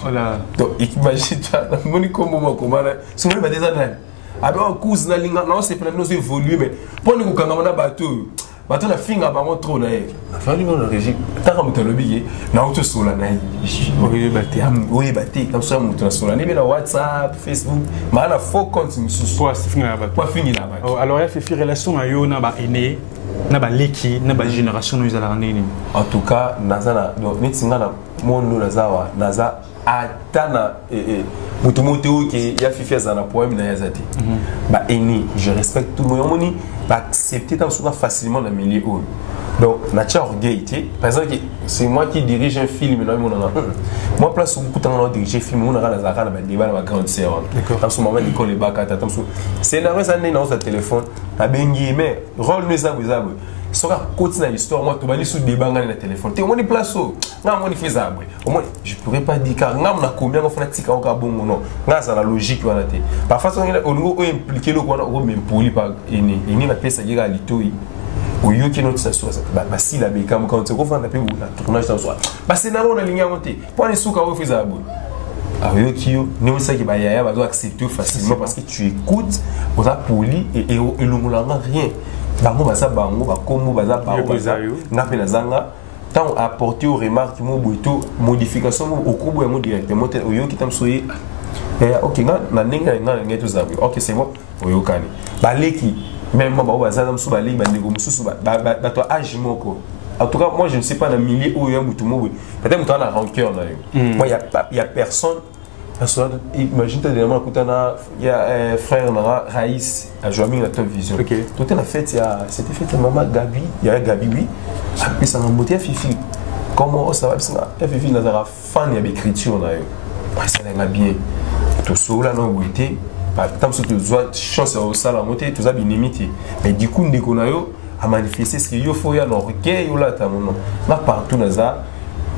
Donc, imagine-toi, on est comme moi, comment là, si on est des années. Avec un cousin, on s'est plein de évoluer, mais pour nous, quand on a bateau, bateau a fini à bas trop là. Enfin, nous, on a régime, tant qu'on a le billet, on a auto sur la naïe. Oui, batté, comme ça, on a sur la naïe, mais WhatsApp, Facebook, mais on a faux compte, nous sous. Pour finir là-bas. Pour finir là-bas. Alors, il y a fait relation à yo, n'a pas aîné. Naba leki naba génération nous ala nini en tout cas nazana donc nitinga na mondo nazawa naza Atana Mutomoto qui y a fait un poème dans Yazati. Bah je respecte tout le monde. Bah accepter tant souvent facilement dans le milieu. Donc, nature orgueil. Par exemple, c'est moi qui dirige un film. Moi, place où beaucoup de temps diriger un film, on a un débat dans ma grande sœur. Dans ce moment, Nicole est bac. C'est une raison dans le téléphone. Mais rôle nous a besoin. Si on continue l'histoire, moi, tu vas aller sous des bancs dans le téléphone. Tu es au moins place où au moins, je ne pourrais pas dire car on a combien de fanatique en Gabon ou non. C'est la logique. Parfois, on est impliqué on même poli par une pièce qui est à l'itoui. Au lieu que notre situation, si la bécam quand tu refais la tournage dans soir, c'est là où on a ligne à monter. Pour les sous quand on fait ça, alors Kyo, nous ça qui va y avoir accepter facilement parce que tu écoutes, on a poli et le monde n'a rien. Bango basa bango bakomo basa bango n'a pas zanga tant apporter aux remarques mo boito modification au kubo ya mo directement au lieu qui t'amsoyer ok na ninga ngeto zabi ok c'est bon oyo kani baleki même moi baza na msu baleki bandego mususu ba to age moko. En tout cas, moi je ne sais pas dans le milieu où il y a Moutoumou. Peut-être que tu as la rancœur. Moi, il n'y a personne. Imagine-toi, il y a frère Raïs à Joaming la Top Vision. Tout est fait, c'était fait maman Gabi, il y a Gabi, oui. Puis ça m'a monté à Fifi. Comment ça va? Fifi, il a fan d'écriture. Ça va bien. Tout ça, là, non, tant que tu as chance au salon, tu as bien imité. Mais du coup, on a à manifester ce qu'il faut y avoir recueil ou là là partout naza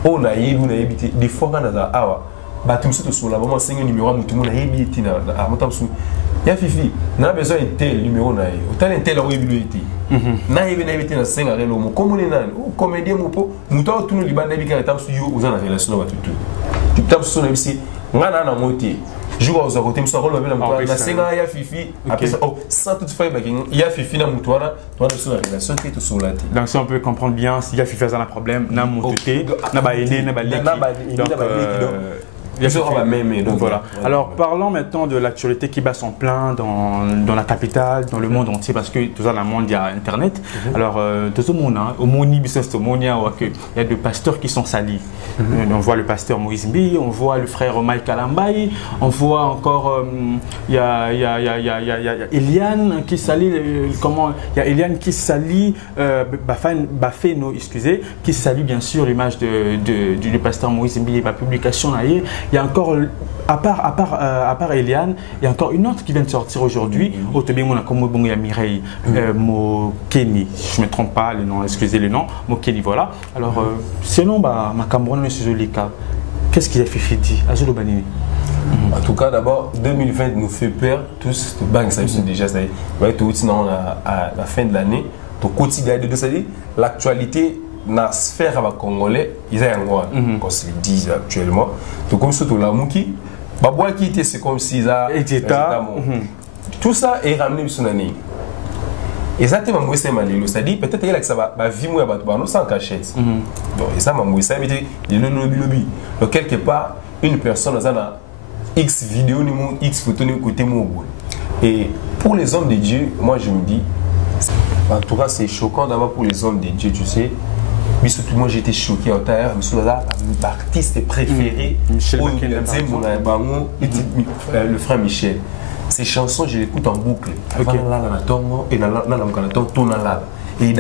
on a eu des fois naza awa batum surtout sur la moment 5 numéro mutumu na yebiti na amatamsu ya fifi na besoin de tel numéro na yo autant tel au yebiti na yebiti na 5 arelo mo comme on est nan ou comédien mo po muto tout no libanda bika tamsu yo uzana relation na batutu tu tamsu na bisi ngana na moti jour aux côtés me sorole na mutwana na senga ya fifi après ça oh sans toute faire il y a fifi na mutwana toi sur la relation qui est sur la tête. Donc si on peut comprendre bien s'il y a fifi un problème na mototé na ba aidé na ba leki donc voilà. Alors parlons maintenant de l'actualité qui bat son plein dans la capitale, dans le monde entier, parce que tout ça dans le monde il y a Internet. Alors tout ce monde, au Moni business, il y a deux pasteurs qui sont salis. On voit le pasteur Moïse Mbi, on voit le frère Mike Alambaye, on voit encore il y a Eliane qui salit comment il y a Eliane qui salit Bafeno, excusez, qui salue bien sûr l'image du pasteur Moïse Mbi et la publication là. Il y a encore, à part Eliane, il y a encore une autre qui vient de sortir aujourd'hui. Au Tébé, on a comme il y a Mireille Mokeni, je ne me trompe pas, le nom, excusez le nom, Mokeni, voilà. Alors, sinon, ma Cameroun, M. Zolika, qu'est-ce qu'il a fait dit à Zolo Banini? En tout cas, d'abord, 2020 nous fait peur, tous, bang, ça c'est déjà, ça y est, tout à la fin de l'année, au quotidien de ça, l'actualité. Dans la sphère congolais, ils ont comme se dit actuellement. Donc comme surtout la Mouki, c'est comme si ça tout ça est ramené sur l'année. Exactement, moi c'est malheureux. C'est-à-dire peut-être que ça va vivre sans cachette. Donc ça m'a ça veut dire le lobby. Donc quelque part une personne a X vidéo X photo côté moi. Et pour les hommes de Dieu, moi je me dis en tout cas c'est choquant d'abord pour les hommes de Dieu, tu sais. Mais surtout, moi j'étais choqué en terre. L'artiste préféré, le frère Michel. Ces chansons, je l'écoute en boucle. Et il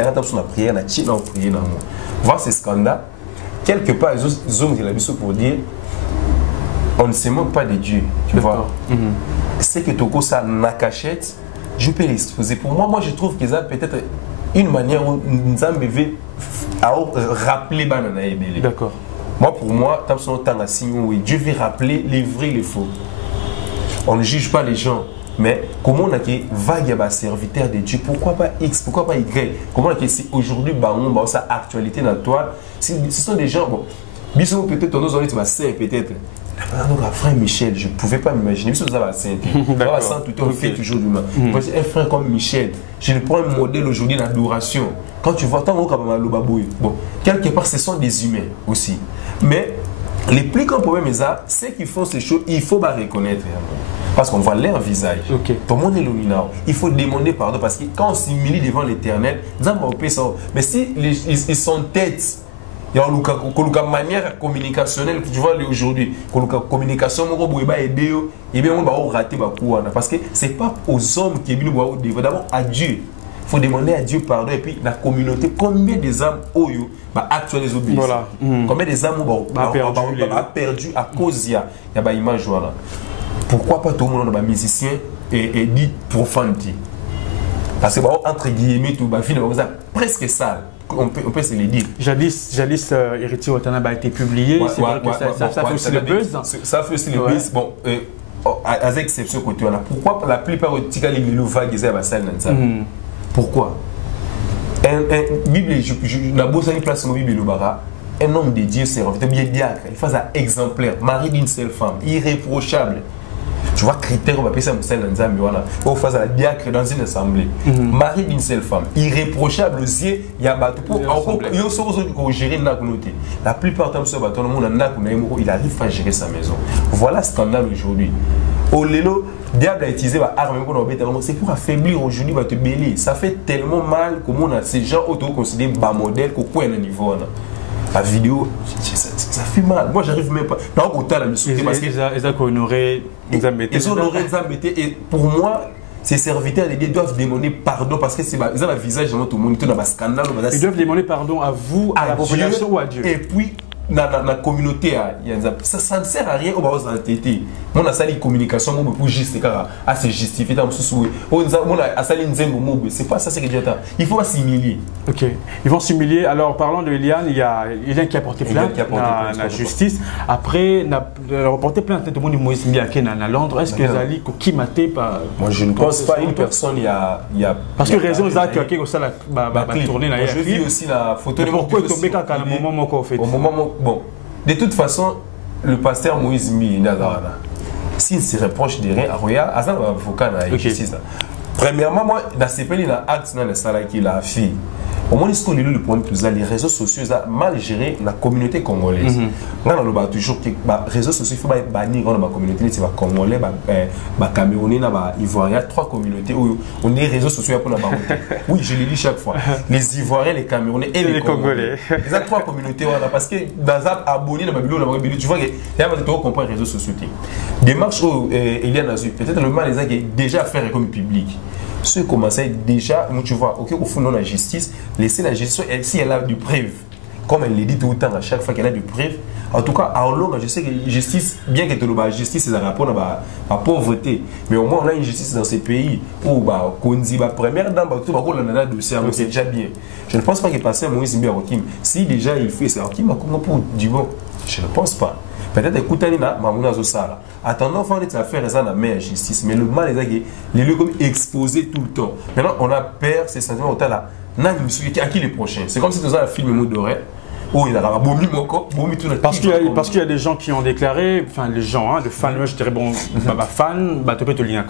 a sur la prière, il a prié dans moi. Voir ces scandales, quelque part, ils ont dit pour dire on ne se moque pas de Dieu. Tu vois, c'est que Toko, ça n'a cachette, je peux l'exposer. Pour moi, je trouve qu'ils ont peut-être une manière où nous avons à rappeler Banana et Bélé. D'accord. Moi, pour moi, Dieu veut rappeler les vrais et les faux. On ne juge pas les gens, mais comment on a qui vague à serviteur de Dieu? Pourquoi pas X? Pourquoi pas Y? Comment on a si aujourd'hui, on a sa actualité dans toi? Ce sont des gens, bon, bisous peut-être, on nous va c'est peut-être. Frère Michel, je ne pouvais pas m'imaginer. Ça va on fait toujours du mal. Un frère comme Michel, je le prends un modèle aujourd'hui d'adoration. Quand tu vois tant bon, quelque part, ce sont des humains aussi. Mais les plus grands problèmes, c'est qu'ils font ces choses, il faut reconnaître. Parce qu'on voit leur visage. Tout le monde est lumineux. Il faut demander pardon parce que quand on s'humilie devant l'Éternel, mais si ils sont têtes, Il y a une manière communicationnelle, tu vois, aujourd'hui, une communication, on va aider, et bien on va rater, parce que ce n'est pas aux hommes qui est venu d'abord à Dieu. Il faut demander à Dieu pardon, et puis la communauté, combien des âmes actuelles les obéissent. Voilà. Combien des âmes ont perdu à cause de la image. Voilà. Pourquoi pas tout le monde est musicien et dit profanité? Parce que entre guillemets, tout le film est presque sale. On peut se le dire. Jadis Héritier Watana a été publié. C'est vrai que ça fait aussi le buzz. Ça fait aussi le buzz. Bon, à exception côté là. Pourquoi la plupart des petits gars les vagues ils avaient ça dans ça? Pourquoi? Bible, la bosse a une place dans la Bible le bara. Un homme de Dieu c'est bien diacre. Il fait un exemplaire. Mari d'une seule femme, irréprochable. Tu vois, critère, on va appeler ça Moussel Nzambi, voilà. On fait la diacre dans une assemblée. Mari d'une seule femme, irréprochable aussi, il y a bateau. Il y a aussi gérer la communauté. La plupart du temps, le monde il arrive à gérer sa maison. Voilà ce scandale aujourd'hui. Au Lélo, diable a utilisé l'arme pour nous. C'est pour affaiblir aujourd'hui te bélir. Ça fait tellement mal que ces gens auto-considérés bas modèle qu'au point de niveau. La vidéo, ça fait mal. Moi, j'arrive même pas. Non, autant la mission. Ils ont honoré les embêtés. Ils ont honoré les embêtés. Et pour moi, ces serviteurs de Dieu doivent demander pardon parce que ils ont un visage dans tout le monde. Ils ont un scandale. Ils doivent demander pardon à vous, à la population ou à Dieu. Et puis, dans la communauté, ça ne sert à rien au bas d'entêter. On a sali communication, on peut juste se justifier. C'est pas ça ce que Dieu attend. Il faut s'humilier. Ok. Ils vont s'humilier. Alors, parlant de Eliane, il y a Eliane qui a porté plainte à la justice. Après, il a porté plainte à tout le monde de Moïse Mbiaké à Londres. Est-ce que Zali qui m'a été par. Moi, je ne pense pas une personne. Il y a. Parce que raison, Zali qui a ça la tournée. Je vis aussi la photo de pourquoi il est tombé quand à un moment qu'on fait. Bon, de toute façon, le pasteur Moïse Mbiaké, s'il se reproche de rien, à ça, avocat na justice. Premièrement, moi, dans ces pays, il y a acte dans le salaire qui a fait. Au moins, ce que le point de les réseaux sociaux ont mal géré la communauté congolaise. On a toujours que les réseaux sociaux, il faut bannir dans la communauté, c'est les Congolais, les Camerounais, les Ivoiriens, 3 communautés où on est réseaux sociaux pour la voter. Oui, je le dis chaque fois. Les Ivoiriens, les Camerounais et les Congolais. Il y a 3 communautés parce que dans un abonné, tu vois qu'il y a des comprendre les réseaux sociaux. Démarche où il y a peut-être le mal les a déjà fait comme public. Ceux qui commençaient déjà, tu vois, ok, au fond, la justice, laisser la justice, si elle a du preuve, comme elle le dit tout le temps, à chaque fois qu'elle a du preuve, en tout cas, en long, je sais que la justice, bien que la justice, c'est un rapport à la pauvreté, mais au moins, on a une justice dans ces pays où, on dit, première dame, on a un dossier, c'est déjà bien. Je ne pense pas qu'il passe à Moïse Mbiaké. Si déjà il fait ça, Hakim, pour du bon, je ne pense pas. Peut-être écoutez Mamouna Zosala. Attendons, on va faire ça dans la meilleure justice. Mais le mal est les comme exposé tout le temps. Maintenant, on a peur, ces sentiments là. À qui les prochains? C'est comme si nous avons un film mode d'oreille. Oh, il a parce qu'il y a des gens qui ont déclaré, enfin les gens, les fans, moi je dirais bon, fan, tu peux te lire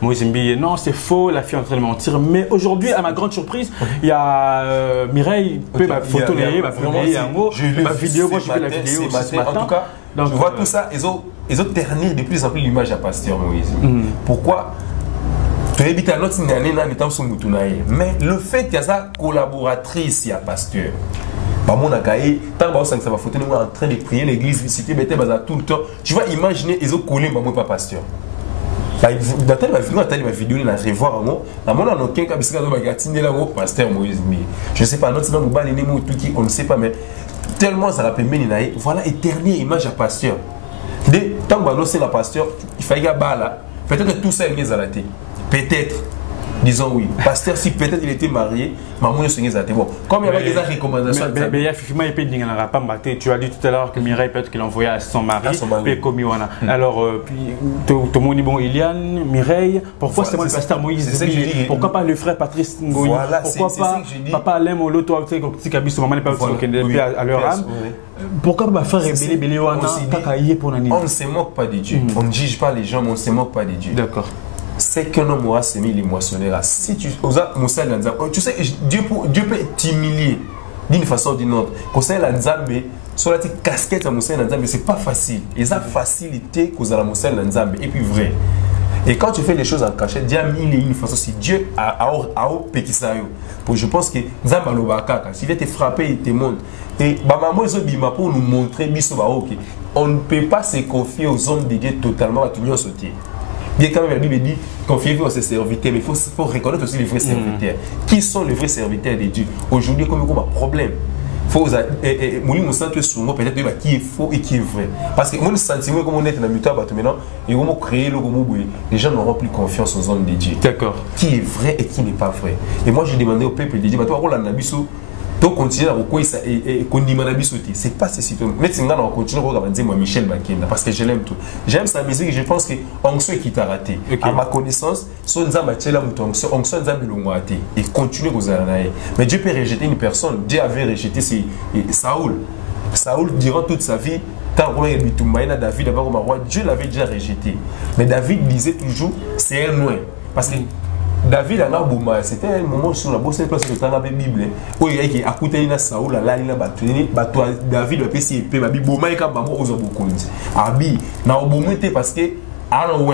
Moïse Mbiaké, non c'est faux, la fille est en train de mentir. Mais aujourd'hui, à ma grande surprise, il y a Mireille, ma photo, ma publié un mot, ma vidéo, moi j'ai vu la vidéo ce matin. En tout cas, je vois tout ça, ils ont terni de plus en plus l'image à Pasteur Moïse. Pourquoi? Mais le fait qu'il y a sa collaboratrice, il y a Pasteur. Tant que ça va photo en train de prier l'église, visiter tout le temps. Tu vas imaginer, ils ont collé maman pas Pasteur. Dans la vidéo, il a revoir aucun cas Pasteur Moïse. Je ne sais pas, on ne sait pas, mais tellement ça rappelle Méninaï. Voilà, éternelle image à Pasteur. Tant que c'est la Pasteur, il fallait peut-être que tout ça est mis à la tête. Peut-être. Disons oui. Pasteur, si peut-être il était marié, maman est soigné. Bon, comme il y avait des recommandations. Mais il y a effectivement tu as dit tout à l'heure que Mireille peut-être qu'il envoyait à son mari. Alors, tout le monde dit bon, Eliane, Mireille, pourquoi c'est moi le pasteur Moïse? Pourquoi pas le frère Patrice Ngoyi? Pourquoi pas papa Alain Molo, toi, tu sais, petit cabis, maman n'est pas à leur âme? Pourquoi pas frère Bélé on ne se moque pas de Dieu. On ne juge pas les gens, mais on ne se moque pas de Dieu. D'accord. C'est qu'un homme aura semé l'émotionnel. Si tu sais, Dieu peut t'humilier d'une façon ou d'une autre. Conseil la Nzambe, sur la casquette à Moussa Nzambe, c'est pas facile. Ils ont facilité que la Moussa Nzambe. Et puis vrai. Et quand tu fais les choses en cachette, Dieu a mis une façon, si Dieu a pékisayo. Je pense que s'il vient te frapper, il te montre. Et maman, pour nous montrer, on ne peut pas se confier aux hommes de Dieu totalement à tout le monde sauter. Bien quand même, la Bible dit, confiez-vous à ses serviteurs, mais il faut reconnaître aussi les vrais serviteurs. Qui sont les vrais serviteurs de Dieu? Aujourd'hui, comme il y a un problème. Faut peut-être qui est faux et qui est vrai. Parce que mon sentiment comme on est dans le mutuel maintenant, et on créer le les gens n'auront plus confiance aux hommes de Dieu. D'accord. Qui est vrai et qui n'est pas vrai. Et moi j'ai demandé au peuple de Dieu, toi on a nabiso, donc continuer à quoi et qu'on dit manabiso, c'est pas ce citoyen. Mais si on continue à dire moi Michel Bakenda parce que je l'aime tout. J'aime sa musique et je pense que Onction qui t'a raté. À ma connaissance, son nzamba tchela mutonction, Onction nzamba longwate et continue aux arnailles. Mais Dieu peut rejeter une personne. Dieu avait rejeté Saoul. Saoul durant toute sa vie. Tant que David avait comme roi, Dieu l'avait déjà rejeté. Mais David disait toujours c'est un loin parce que David c'était un moment sur la bosse place de la Bible où il y a écouté na Saoul la lina batuni batwa David pe si pe babi boma ka bamo ozo bokonzi abi na obomete parce que alors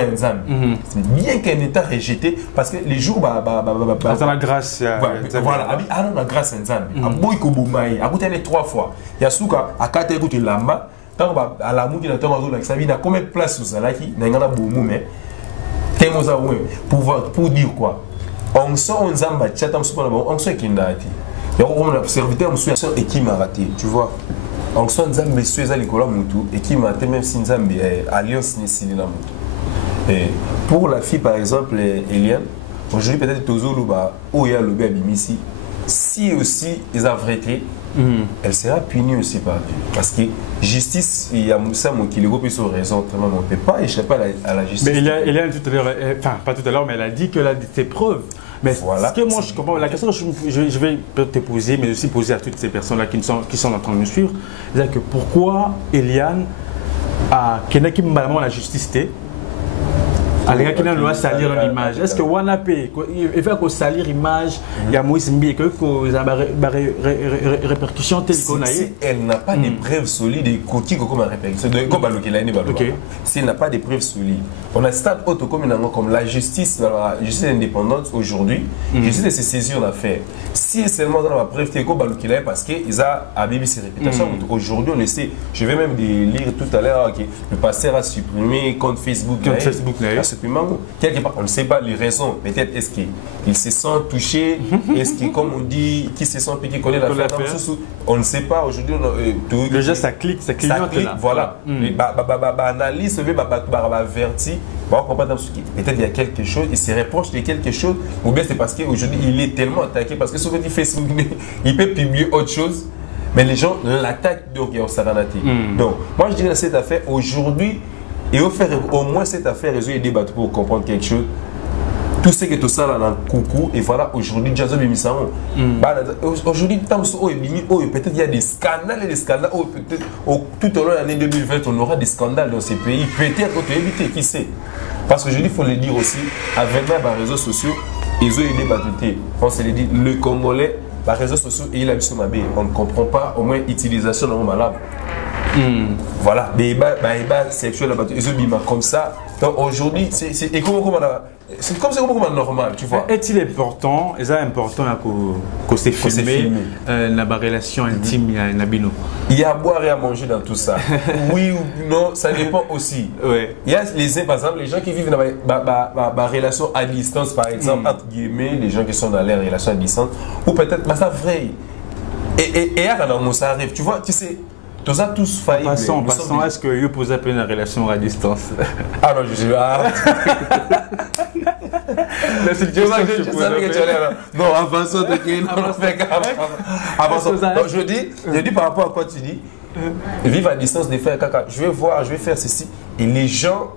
c'est bien qu'elle n'ait pas rejeté parce que les jours dans la grâce voilà abi alors la grâce nzambe aboy ko bomai akuta ne 3 fois yasuka akata écouter lamba tant à la mouki na tango la sabi na combien de place vous alaki na ngana bomu mais pour dire quoi? On sort on zamba tchatam super on sort qui n'a été. On a serviteur monsieur et qui m'a raté, tu vois. On sort nzamba monsieur za likola mutu et qui m'a raté même si nzamba alliance ni silina mutu. Et pour la fille par exemple Eliane, aujourd'hui peut-être tozolo ba oya lobe abimisi. Si aussi ils ont vrai elle sera punie aussi par Dieu. Parce que justice, il y a Moussa qui le groupe sur raison. On ne peut pas échapper à la justice. Mais il a tout à l'heure, enfin pas tout à l'heure, mais elle a dit qu'elle a des preuves. Mais voilà, ce que moi je comprends, la question que je vais te poser, mais aussi poser à toutes ces personnes-là qui sont en train de me suivre, c'est que pourquoi Eliane a la justice les gars qui doivent salir l'image. Est-ce que Wanapé, il faut salir l'image, il y a Moïse Mbi, que les répercussions telles qu'on a eu. Elle n'a pas de preuves solides, comme la répercussion, si elle n'a pas de preuves solides. On a un stade autre comme la justice indépendante aujourd'hui, justice de se saisir en affaire. Si seulement dans la preuve, c'est parce qu'ils ont abîmé ses réputations. Aujourd'hui, on le sait. Je vais même lire tout à l'heure que le pasteur a supprimé compte Facebook. Quelque part, on ne sait pas les raisons. Peut-être est-ce qu'il se sent touché, est-ce que, comme on dit, qui se sent piqué, connaît l'affaire. On ne sait pas aujourd'hui. Le geste, ça clique, ça clignote. Voilà. Analyse, averti. Peut-être il y a quelque chose, il se reproche de quelque chose, ou bien c'est parce qu'aujourd'hui il est tellement attaqué, parce que sur Facebook, il peut publier autre chose, mais les gens l'attaquent, donc il y a un Donc, moi je dirais cette affaire aujourd'hui. Et au moins cette affaire résout des bateaux pour comprendre quelque chose. Tout ce que tout ça là dans le coucou, et voilà, aujourd'hui, Jason Bimisamo. Aujourd'hui, peut-être il y a des scandales et des scandales. Tout au long de l'année 2020, on aura des scandales dans ces pays. Peut-être qu'on peut éviter, qui sait. Parce que je dis, il faut le dire aussi, avec les réseaux sociaux, ils ont aidé Batouté. On se le dit, le Congolais, les réseaux sociaux, et il a vu sur ma baie. On ne comprend pas, au moins, l'utilisation de mon malade. Voilà, des débats sexuels comme ça. Donc aujourd'hui, c'est comme normal, tu vois. Est-il important, que c'est filmé la relation intime il y a à boire et à manger dans tout ça. Oui ou non, ça dépend aussi. Il y a par exemple, les gens qui vivent dans ma relation à distance, par exemple, entre guillemets, les gens qui sont dans les relations à distance, ou peut-être, ça vrai. Et quand ça arrive, tu vois, tu sais. Tous a tous failli. Passons, est-ce que vous posez une relation à distance? Ah non, je suis là. Non, avançons. Je dis par rapport à quoi tu dis, vivre à distance, de faire caca. Je vais voir, je vais faire ceci. Et les gens,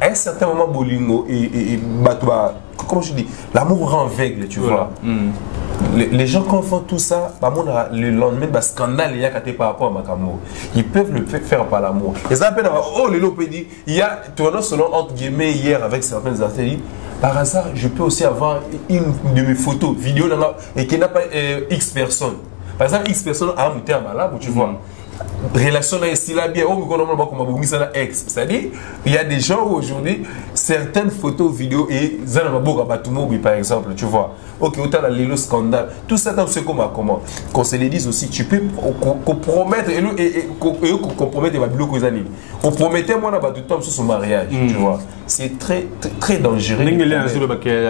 à un certain moment, Bolingo et comment je dis, l'amour rend aveugle, tu vois. Les gens confondent tout ça, le lendemain, scandale, il y a par rapport à Makamo. Ils peuvent le faire par l'amour. Les appels, il y a, tournant selon entre guillemets hier avec certaines artilleries, par hasard, je peux aussi avoir une de mes photos, vidéos, et qui n'a pas X personnes. Par exemple, X personnes a un terme là, tu vois. relation est si la bien, ex. C'est-à-dire, il y a des gens où aujourd'hui, certaines photos, vidéos et par exemple, tu vois. Ok, autant la Lilo scandale, tout ça, c'est comment. Qu'on se le dise aussi, tu peux compromettre et compromettre les babilos que vous on promettait moi là-bas tout le temps sur son mariage, tu vois. C'est très dangereux.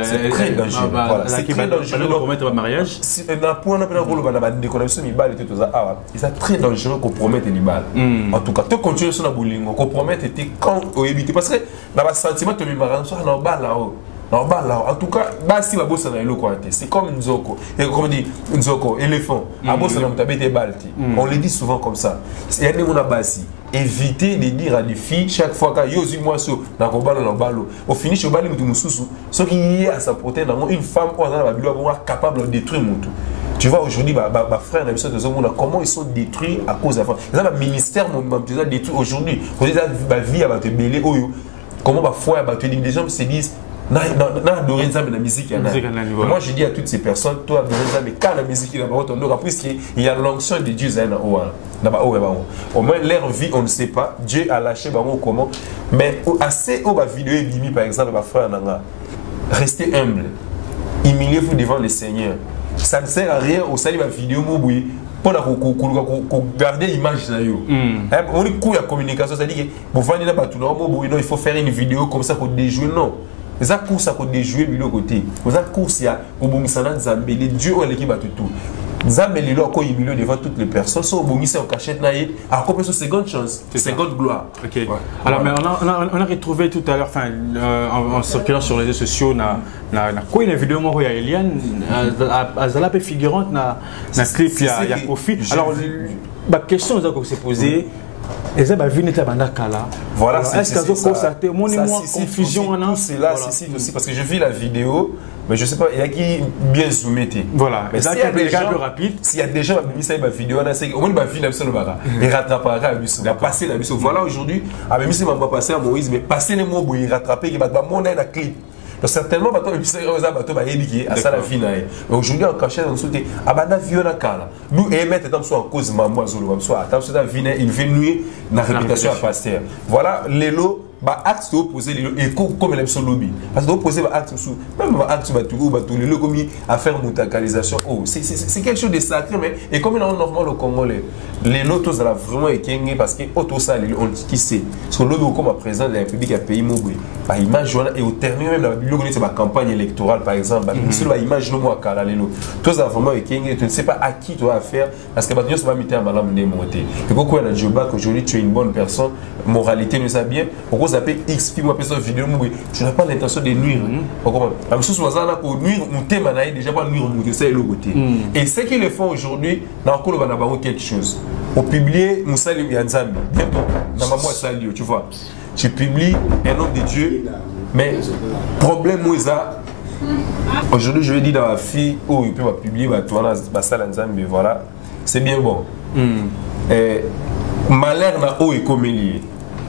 C'est très dangereux. C'est très dangereux. Compromettre le mariage. C'est très dangereux qu'on promette les balles. En tout cas, tu continues sur la boulingo, qu'on promette quand on évite. Parce que dans le sentiment de l'humain, on a un bal là-haut. En tout cas, c'est comme une zoko. Et comme on dit, une zoko, éléphant. On le dit souvent comme ça. Il y a des gens qui éviter de dire à des filles chaque fois qu'il y a au finish, ce qui est à sa protéine, une femme capable de détruire mon tout. Tu vois, aujourd'hui, ma frère, comment ils sont détruits à cause de la femme. Le ministère m'a détruit aujourd'hui. La vie a été bêlée. Comment ma foi a été des gens se disent. Moi je dis à toutes ces personnes, toi, quand la musique est là-bas, puisqu'il y a l'onction de Dieu, au moins leur vie, on ne sait pas. Dieu a lâché comment. Mais assez au vidéo, par exemple, ma frère, restez humble, humiliez-vous devant le Seigneur. Ça ne sert à rien au salut ma vidéo, pour garder l'image. On est cool la communication, c'est-à-dire que il faut faire une vidéo comme ça pour déjouer, non. Les courses à déjouer de l'autre côté. Les courses, il y a Dieu ou l'équipe à tout. Zambé les locaux humiliés devant toutes les personnes. Si on en cachette, à couper sur seconde chance, seconde gloire. Ok. Ouais. Alors, mais on a retrouvé tout à l'heure, en circulant sur les réseaux sociaux, quoi une vidéo où il y a Eliane, Azala est figurante dans le clip, il y a Kofi. Alors, la question que s'est posée. Et ça va venir à voilà, est-ce que vous constatez confusion aussi parce que je vis la vidéo, mais je sais pas, il y a qui bien zoomé. Voilà, mais s'il y a des gens rapide, s'il y a des gens qui mis la vidéo, au moins il va le bara, il rattrapera la mission, il va passer la mission. Voilà aujourd'hui, avec Miss va passer à Moïse, mais passer les mots pour y rattraper, il va monter la clip. Donc certainement, aujourd'hui, en cachette, on se dit nous émettons en cause maman, il veut nuire la réputation à pasteur. Voilà, les lots. Acte opposé et comme elle aime lobby parce que opposé acte sous même acte à faire mondialisation c'est quelque chose de sacré mais et comme il est normal au Congo les lotos de la vraiment équingé parce que auto ça on qui sait parce que lobby comme président de la République a pays mobile image et au terme même la bibliothèque c'est ma campagne électorale par exemple sur la image no moi kala lelo tout ça vraiment équingé tu ne sais pas à qui tu vas faire parce que Dieu se va mettre à malam démonter et pourquoi la Joba qu'aujourd'hui tu es une bonne personne moralité nous a bien vous appelez X film après cette vidéo tu n'as pas l'intention de nuire la chose pour nuire mon thème déjà pas nuire mon c'est le côté et ce qu'ils le font aujourd'hui dans le va quelque chose au publier Moussali Yanzambi bientôt dans ma moi salio tu vois tu publies un nom de Dieu mais problème où ça aujourd'hui je vais dire dans la fille oh il peut pas publier ma salle Yanzambi voilà c'est bien bon malheur na haut et comme lié.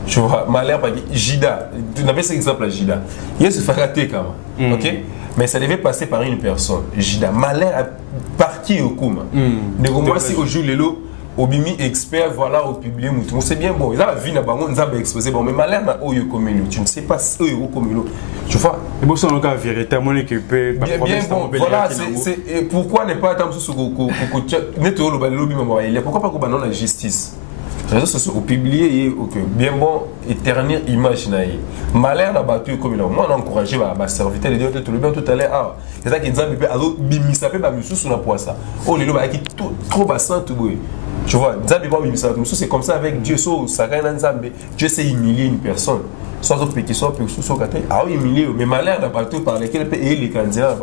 Tu vois, malheur par Jida, tu n'avais cet exemple à Jida. Il y a ce faraté quand même, ok? Mais ça devait passer par une personne. Jida, malheur a parti au Kouma. Moi, si au jour l'élo, au bimi expert, voilà, au public, c'est bien bon. Ils ont la vie là-bas, ils ont exposé. Bon, mais malheur n'a pas eu comme tu ne sais pas si eux comme tu vois? Et bon, ça, on a véritablement l'équipé. Bien bon, voilà, c'est pourquoi ne pas attendre sur le pourquoi pas qu'on donne la justice? Les réseaux sociaux ont publié bien bon éternir image malheur n'a battu comme il a moi on a encouragé ma serviteur de dire tout le bien tout à l'heure c'est ça qui dit alors bimisa peut pas me sous la poisse oh les lois qui trop bassin tout beau tu vois c'est comme ça avec Dieu Dieu sait humilier une personne soit au petit soit sous côté humilier mais malheur n'a pas tout par lesquels peut aider les candidats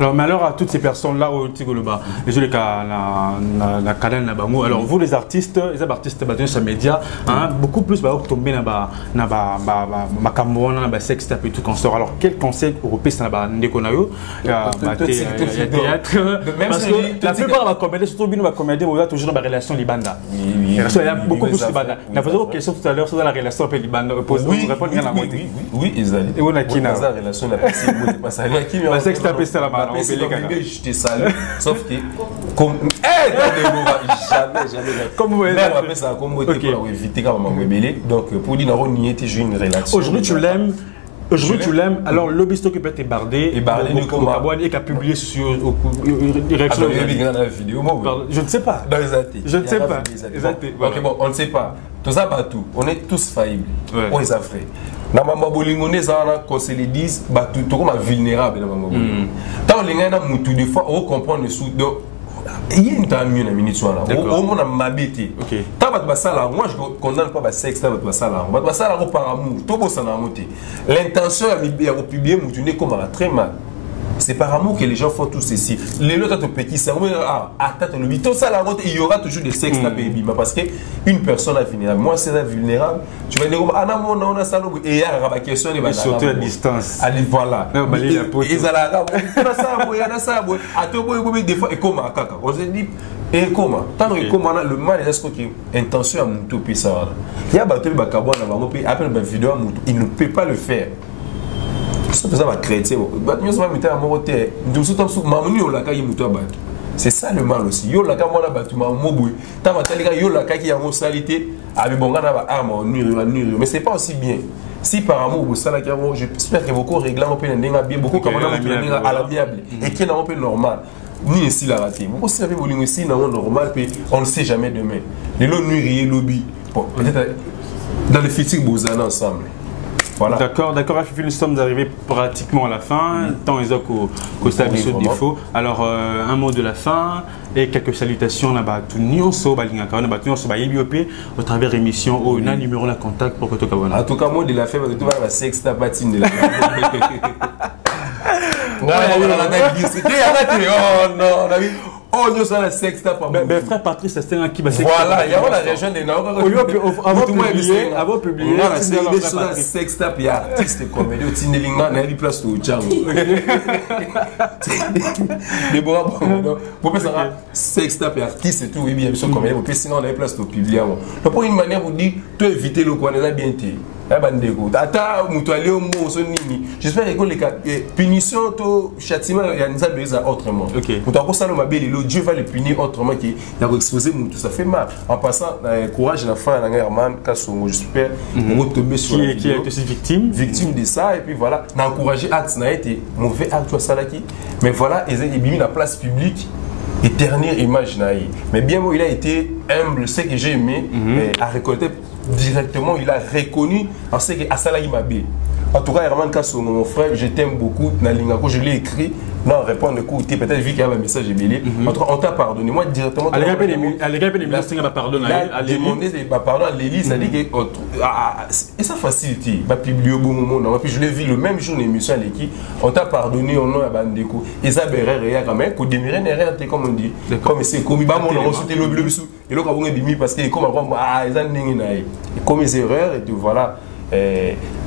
alors malheur à toutes ces personnes là au Tigoloba les cas la cadenne là-bas alors vous les artistes sur les médias beaucoup plus tomber dans ma cameroun dans sexe tape et tout consort alors quel conseil européen ça va ndekonayo théâtre parce que la plupart va comédie surtout bien va comédie on va toujours dans la relation Libanda. Il y a beaucoup plus Libanda. On a posé une question tout à l'heure sur la relation avec Libanda. Oui, ils allaient. Et on a qui n'a pas de relation, on a passé le mot de passage. La sexe tapé, c'est la main. Je te salue. Sauf que, comme. Jamais. Comme vous voyez. On appelle ça comme pour éviter quand on m'a rebellé. Donc, pour dire, on y était, j'ai une relation. Aujourd'hui, tu l'aimes. Aujourd'hui, tu l'aimes. Alors, le bisto qui peut être bardé. Et bardé, et qui a publié sur direction. Je ne sais pas. Je ne sais pas. Ok, bon, on ne sait pas. Tout ça, pas tout. On est tous faillibles. On est affaires. Na mama bolingone zana qu'on se le dise ba tout comme vulnérable na mama bolingone tant les gars na mutu des fois on comprend le sous donc il y a une temps mieux na minute là au monde m'habiter tant ba ça là moi je condamne pas ba sexe tant ba ça là ba ça là par amour tout bon ça na monter l'intention à publier mutu ne comme très mal. C'est par amour que les gens font tout ceci. Les autres petits, c'est attends le bito ça la route, il y aura toujours des sexes là baby parce que une personne est vulnérable. Moi c'est vulnérable. Tu vas dire ah non on a ça et il y a la question de sauter à distance. Allez voilà. Ils ça à toi des fois et comme kaka. On se dit et comment tant que comment le mal est ce que intention à mutu puis ça. Il y a bateau ba kabwa na bango puis après ba vidéo à mutu, il ne peut pas le faire. C'est ça va chrétien. C'est ça le mal aussi. Yo la ka mona batuma mobwe. Ta matalika yo la ka ki ya salité avec bon gana ba arme nul. Mais c'est pas aussi bien. Si par amour vous ça la ka j'espère que beaucoup réglant on peut ndenga bien beaucoup comme on a à l'amiable et qui est un peu normal. Ni ici la raté. Beaucoup si la vie bolingo ici non normal puis on ne sait jamais demain. Les lo nuirier lobby. Bon, peut-être dans le futur vous allez ensemble. Voilà. D'accord, nous sommes arrivés pratiquement à la fin. Tant ils ont qu'au stade de défaut. Alors, un mot de la fin et quelques salutations là-bas. Tout nyonso balingaka, on a battu nyonso bayebiop au travers émission au un numéro de contact pour que tu en tout cas, mot de la fin, parce que tu vas la sexta patine de la fin. Oh non, on a vu. Oh, nous sommes la sexta pas bon. Mais frère Patrice, c'est un qui va voilà, il y a la région des Nord. Avant publié, c'est la sexta puis artiste comédie au Tinelinga, on a eu place au Tchang. Mais bon, pour faire ça, sexta puis artiste et tout, oui, bien sûr, comédie, pour sinon on a eu place au public. Donc pour une manière, vous dites, tu éviter le coin, on a bien été. J'espère que les punitions, châtiment, il y a une autrement. Dieu va les punir autrement qu'il a exposé tout ça fait mal. En passant, courage la fin à Herman Kassongo, j'espère tomber sur la qui est aussi victime de ça et puis voilà, d'encourager acte n'a été mauvais acte ça là qui mais voilà, ils ont mis la place publique et dernière image naïe. Mais bien il a été humble, ce que j'ai aimé à récolter directement, il a reconnu en ce que Asala Imabe. En tout cas, Herman Kassongo, mon frère, je t'aime beaucoup. Je l'ai écrit. Non, répondre peut-être vu qu'il y a un message ébélé. En tout cas, on t'a pardonné. Moi, directement. Elle a pardonné. Elle a demandé pardon à Lélie. Ça dit que. Et ça facilite. Publié au bon moment. Puis je l'ai vu le même jour, l'émission à l'équipe. On t'a pardonné au nom de Bandeko. Et ça, Béret, quand même, qu'on démirait, comme on dit. Comme c'est comme il va mon reçu le bleu. Et là, quand on est bimi, parce que comme avant, ils ont comme les erreurs, et tout, voilà.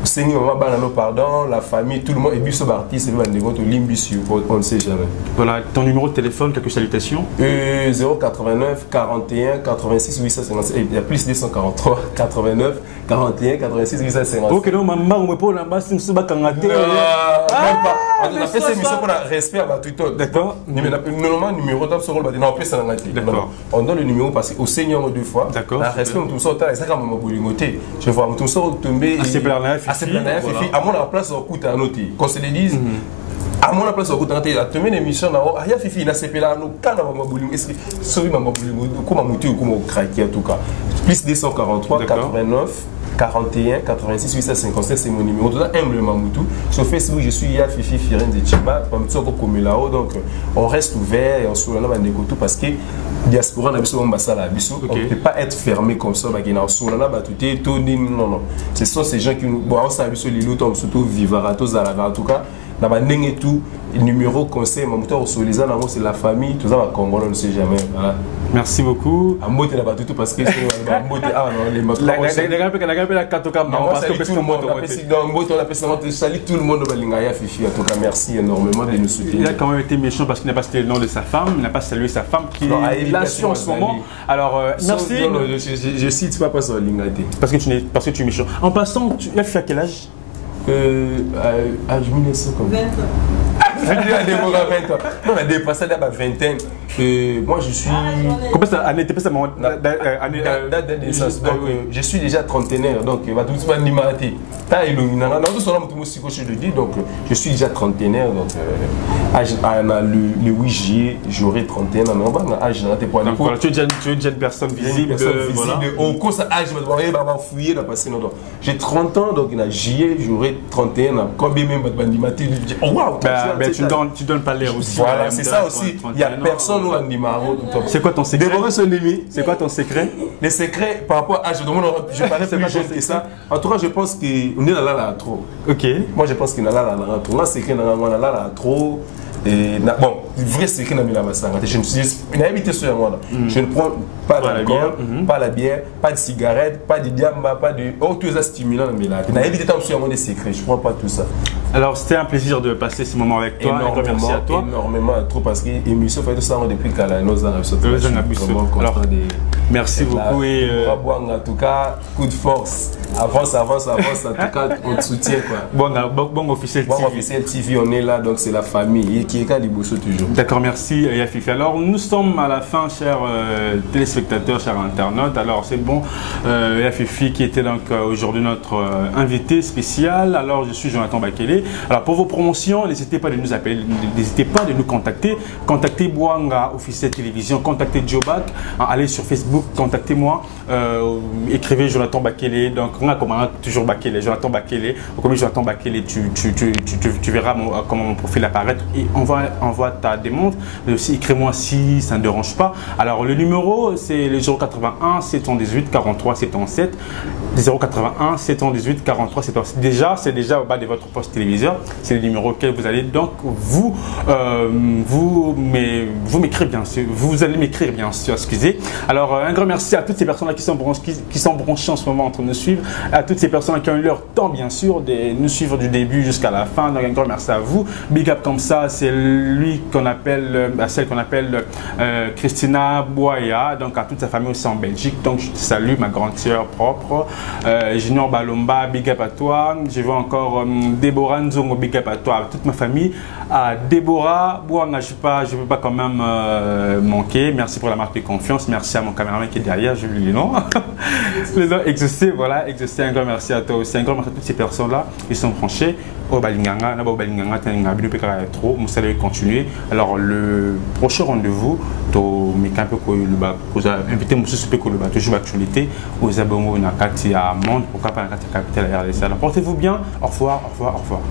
Seigneur, pardon, la famille, tout le monde, et puis ce artiste, on ne sait jamais. Voilà, ton numéro de téléphone, quelques salutations. 089 41 86 856, il y a plus 243 89 41 86 856. Ok, non, maman, on me pose la base, c'est pas quand on a on a fait cette émission pour le respect à Twitter. D'accord. Normalement, numéro d'homme sur le bâtiment, on peut s'en aller. D'accord. On donne le numéro parce qu'au Seigneur deux fois. D'accord. La respect, on sort, c'est comme on m'a je vois, on sort tomber. À mon place, on coûte à noter. Qu'on se le dise, à mon place, on coûte à noter. À te mettre une émission, il y a Fifi, il a CP là, nous, quand on va bouler, est-ce que, sorry, maman, comment mouter ou comment craquer en tout cas. Plus 243, 89. 41 86 857, c'est mon numéro. Tout ça, humblement Moutou. Sur Facebook, je suis Yal Fifi Firenze Chiba. Donc, on reste ouvert et on se lance tout parce que diaspora n'a pas de biso. On ne peut pas être fermé comme ça. Non, non. Ce sont ces gens qui nous. Bon, on s'est habitué les lots, surtout Vivara, tous à la en tout cas. dans ma et tout, numéro conseil, mon moteur c'est la famille, tout ça va Congo, on ne sait jamais. Voilà. Merci beaucoup. En mode là-bas tout parce que c'est les mots. Tout le monde Fifi. En tout cas, merci énormément de nous soutenir. Il a quand même été méchant parce qu'il n'a pas cité le nom de sa femme, il n'a pas salué sa femme qui est là en ce moment. Alors, merci. Je cite pas parce que tu es méchant. En passant, tu as fait à quel âge? Âge 1900 comme 20 ans. Non, mais dépassé la vingtaine. Moi, je suis. Comment ça, année de naissance. Donc, je suis déjà trentenaire. Donc, il va tout de suite m'animer. Donc, je suis déjà trentenaire. Donc, le 8 juillet, j'aurai 31 ans. Donc, tu es déjà une personne visible. Au cours de cet âge, je vais fouiller. J'ai 30 ans, donc, en juillet, j'aurai 31 ans. Combien même de bandimati? Oh, wow! Tu donnes pas l'air aussi. Voilà, c'est ça aussi. Il n'y a personne où on dit Maro. C'est quoi ton secret? C'est quoi ton secret? Le secret par rapport à. Je parais plus jeune que ça. En tout cas, je pense qu'on est là trop. Ok. Moi, je pense qu'il est là trop. Moi, c'est qu'il est là trop. Bon, vrai secret dans la Massanga. Je ne prends pas d'alcool, pas la bière, pas de cigarette, pas de diamba, pas de. Oh, tous les stimulants dans la vie. Évité de sur des secrets. Je ne prends pas tout ça. Alors, c'était un plaisir de passer ce moment avec toi. Merci à toi. Énormément, trop parce que l'émission fait tout ça depuis qu'elle a nos ans. Alors, merci beaucoup. En tout cas, coup de force. Avance. En tout cas, on te soutient. Bon officiel TV. Bon officiel TV, on est là, donc c'est la famille. Qui est qu'à Libosso toujours. D'accord, merci Yafifi. Alors, nous sommes à la fin, chers téléspectateurs, chers internautes. Alors, c'est bon, Yafifi qui était donc aujourd'hui notre invité spécial. Alors, je suis Jonathan Bakele. Alors, pour vos promotions, n'hésitez pas de nous appeler, n'hésitez pas de nous contacter. Contactez Bouanga Officiel Télévision, contactez Jobac, allez sur Facebook, contactez-moi, écrivez Jonathan Bakele. Donc, on a toujours Bakele, Jonathan Bakele. Comme Jonathan Bakele, tu verras comment mon profil apparaît et envoie ta demande. Mais aussi, écris-moi si ça ne dérange pas. Alors, le numéro, c'est le 081 718 43 77. 081 718 43 77. Déjà, c'est déjà au bas de votre poste téléviseur. C'est le numéro auquel vous allez donc vous m'écrire bien sûr. Vous allez m'écrire bien sûr, excusez. Alors, un grand merci à toutes ces personnes-là qui sont branchées en ce moment entre nous suivre. À toutes ces personnes qui ont eu leur temps, bien sûr, de nous suivre du début jusqu'à la fin. Donc, un grand merci à vous. Big up comme ça, c'est lui qu'on appelle, celle qu'on appelle Christina Boya. Donc, à toute sa famille aussi en Belgique. Donc, je te salue, ma grande sœur propre. Junior Balomba, big up à toi. Je vois encore Déborah Nzongo, big up à toi, à toute ma famille. À Déborah Boanga, je ne peux pas quand même manquer. Merci pour la marque de confiance. Merci à mon caméraman qui est derrière, je lui dis non. Les noms exaucés, voilà, exaucés. Un grand merci à toi aussi. Un grand merci à toutes ces personnes-là qui sont branchées. Au Balinganga, trop, vous allez continuer. Alors, le prochain rendez-vous, vous avez invité M. Soupeko, toujours l'actualité, aux abonnés à Monde, pourquoi pas à la capitale RDC. Alors, portez-vous bien. Au revoir, au revoir, au revoir.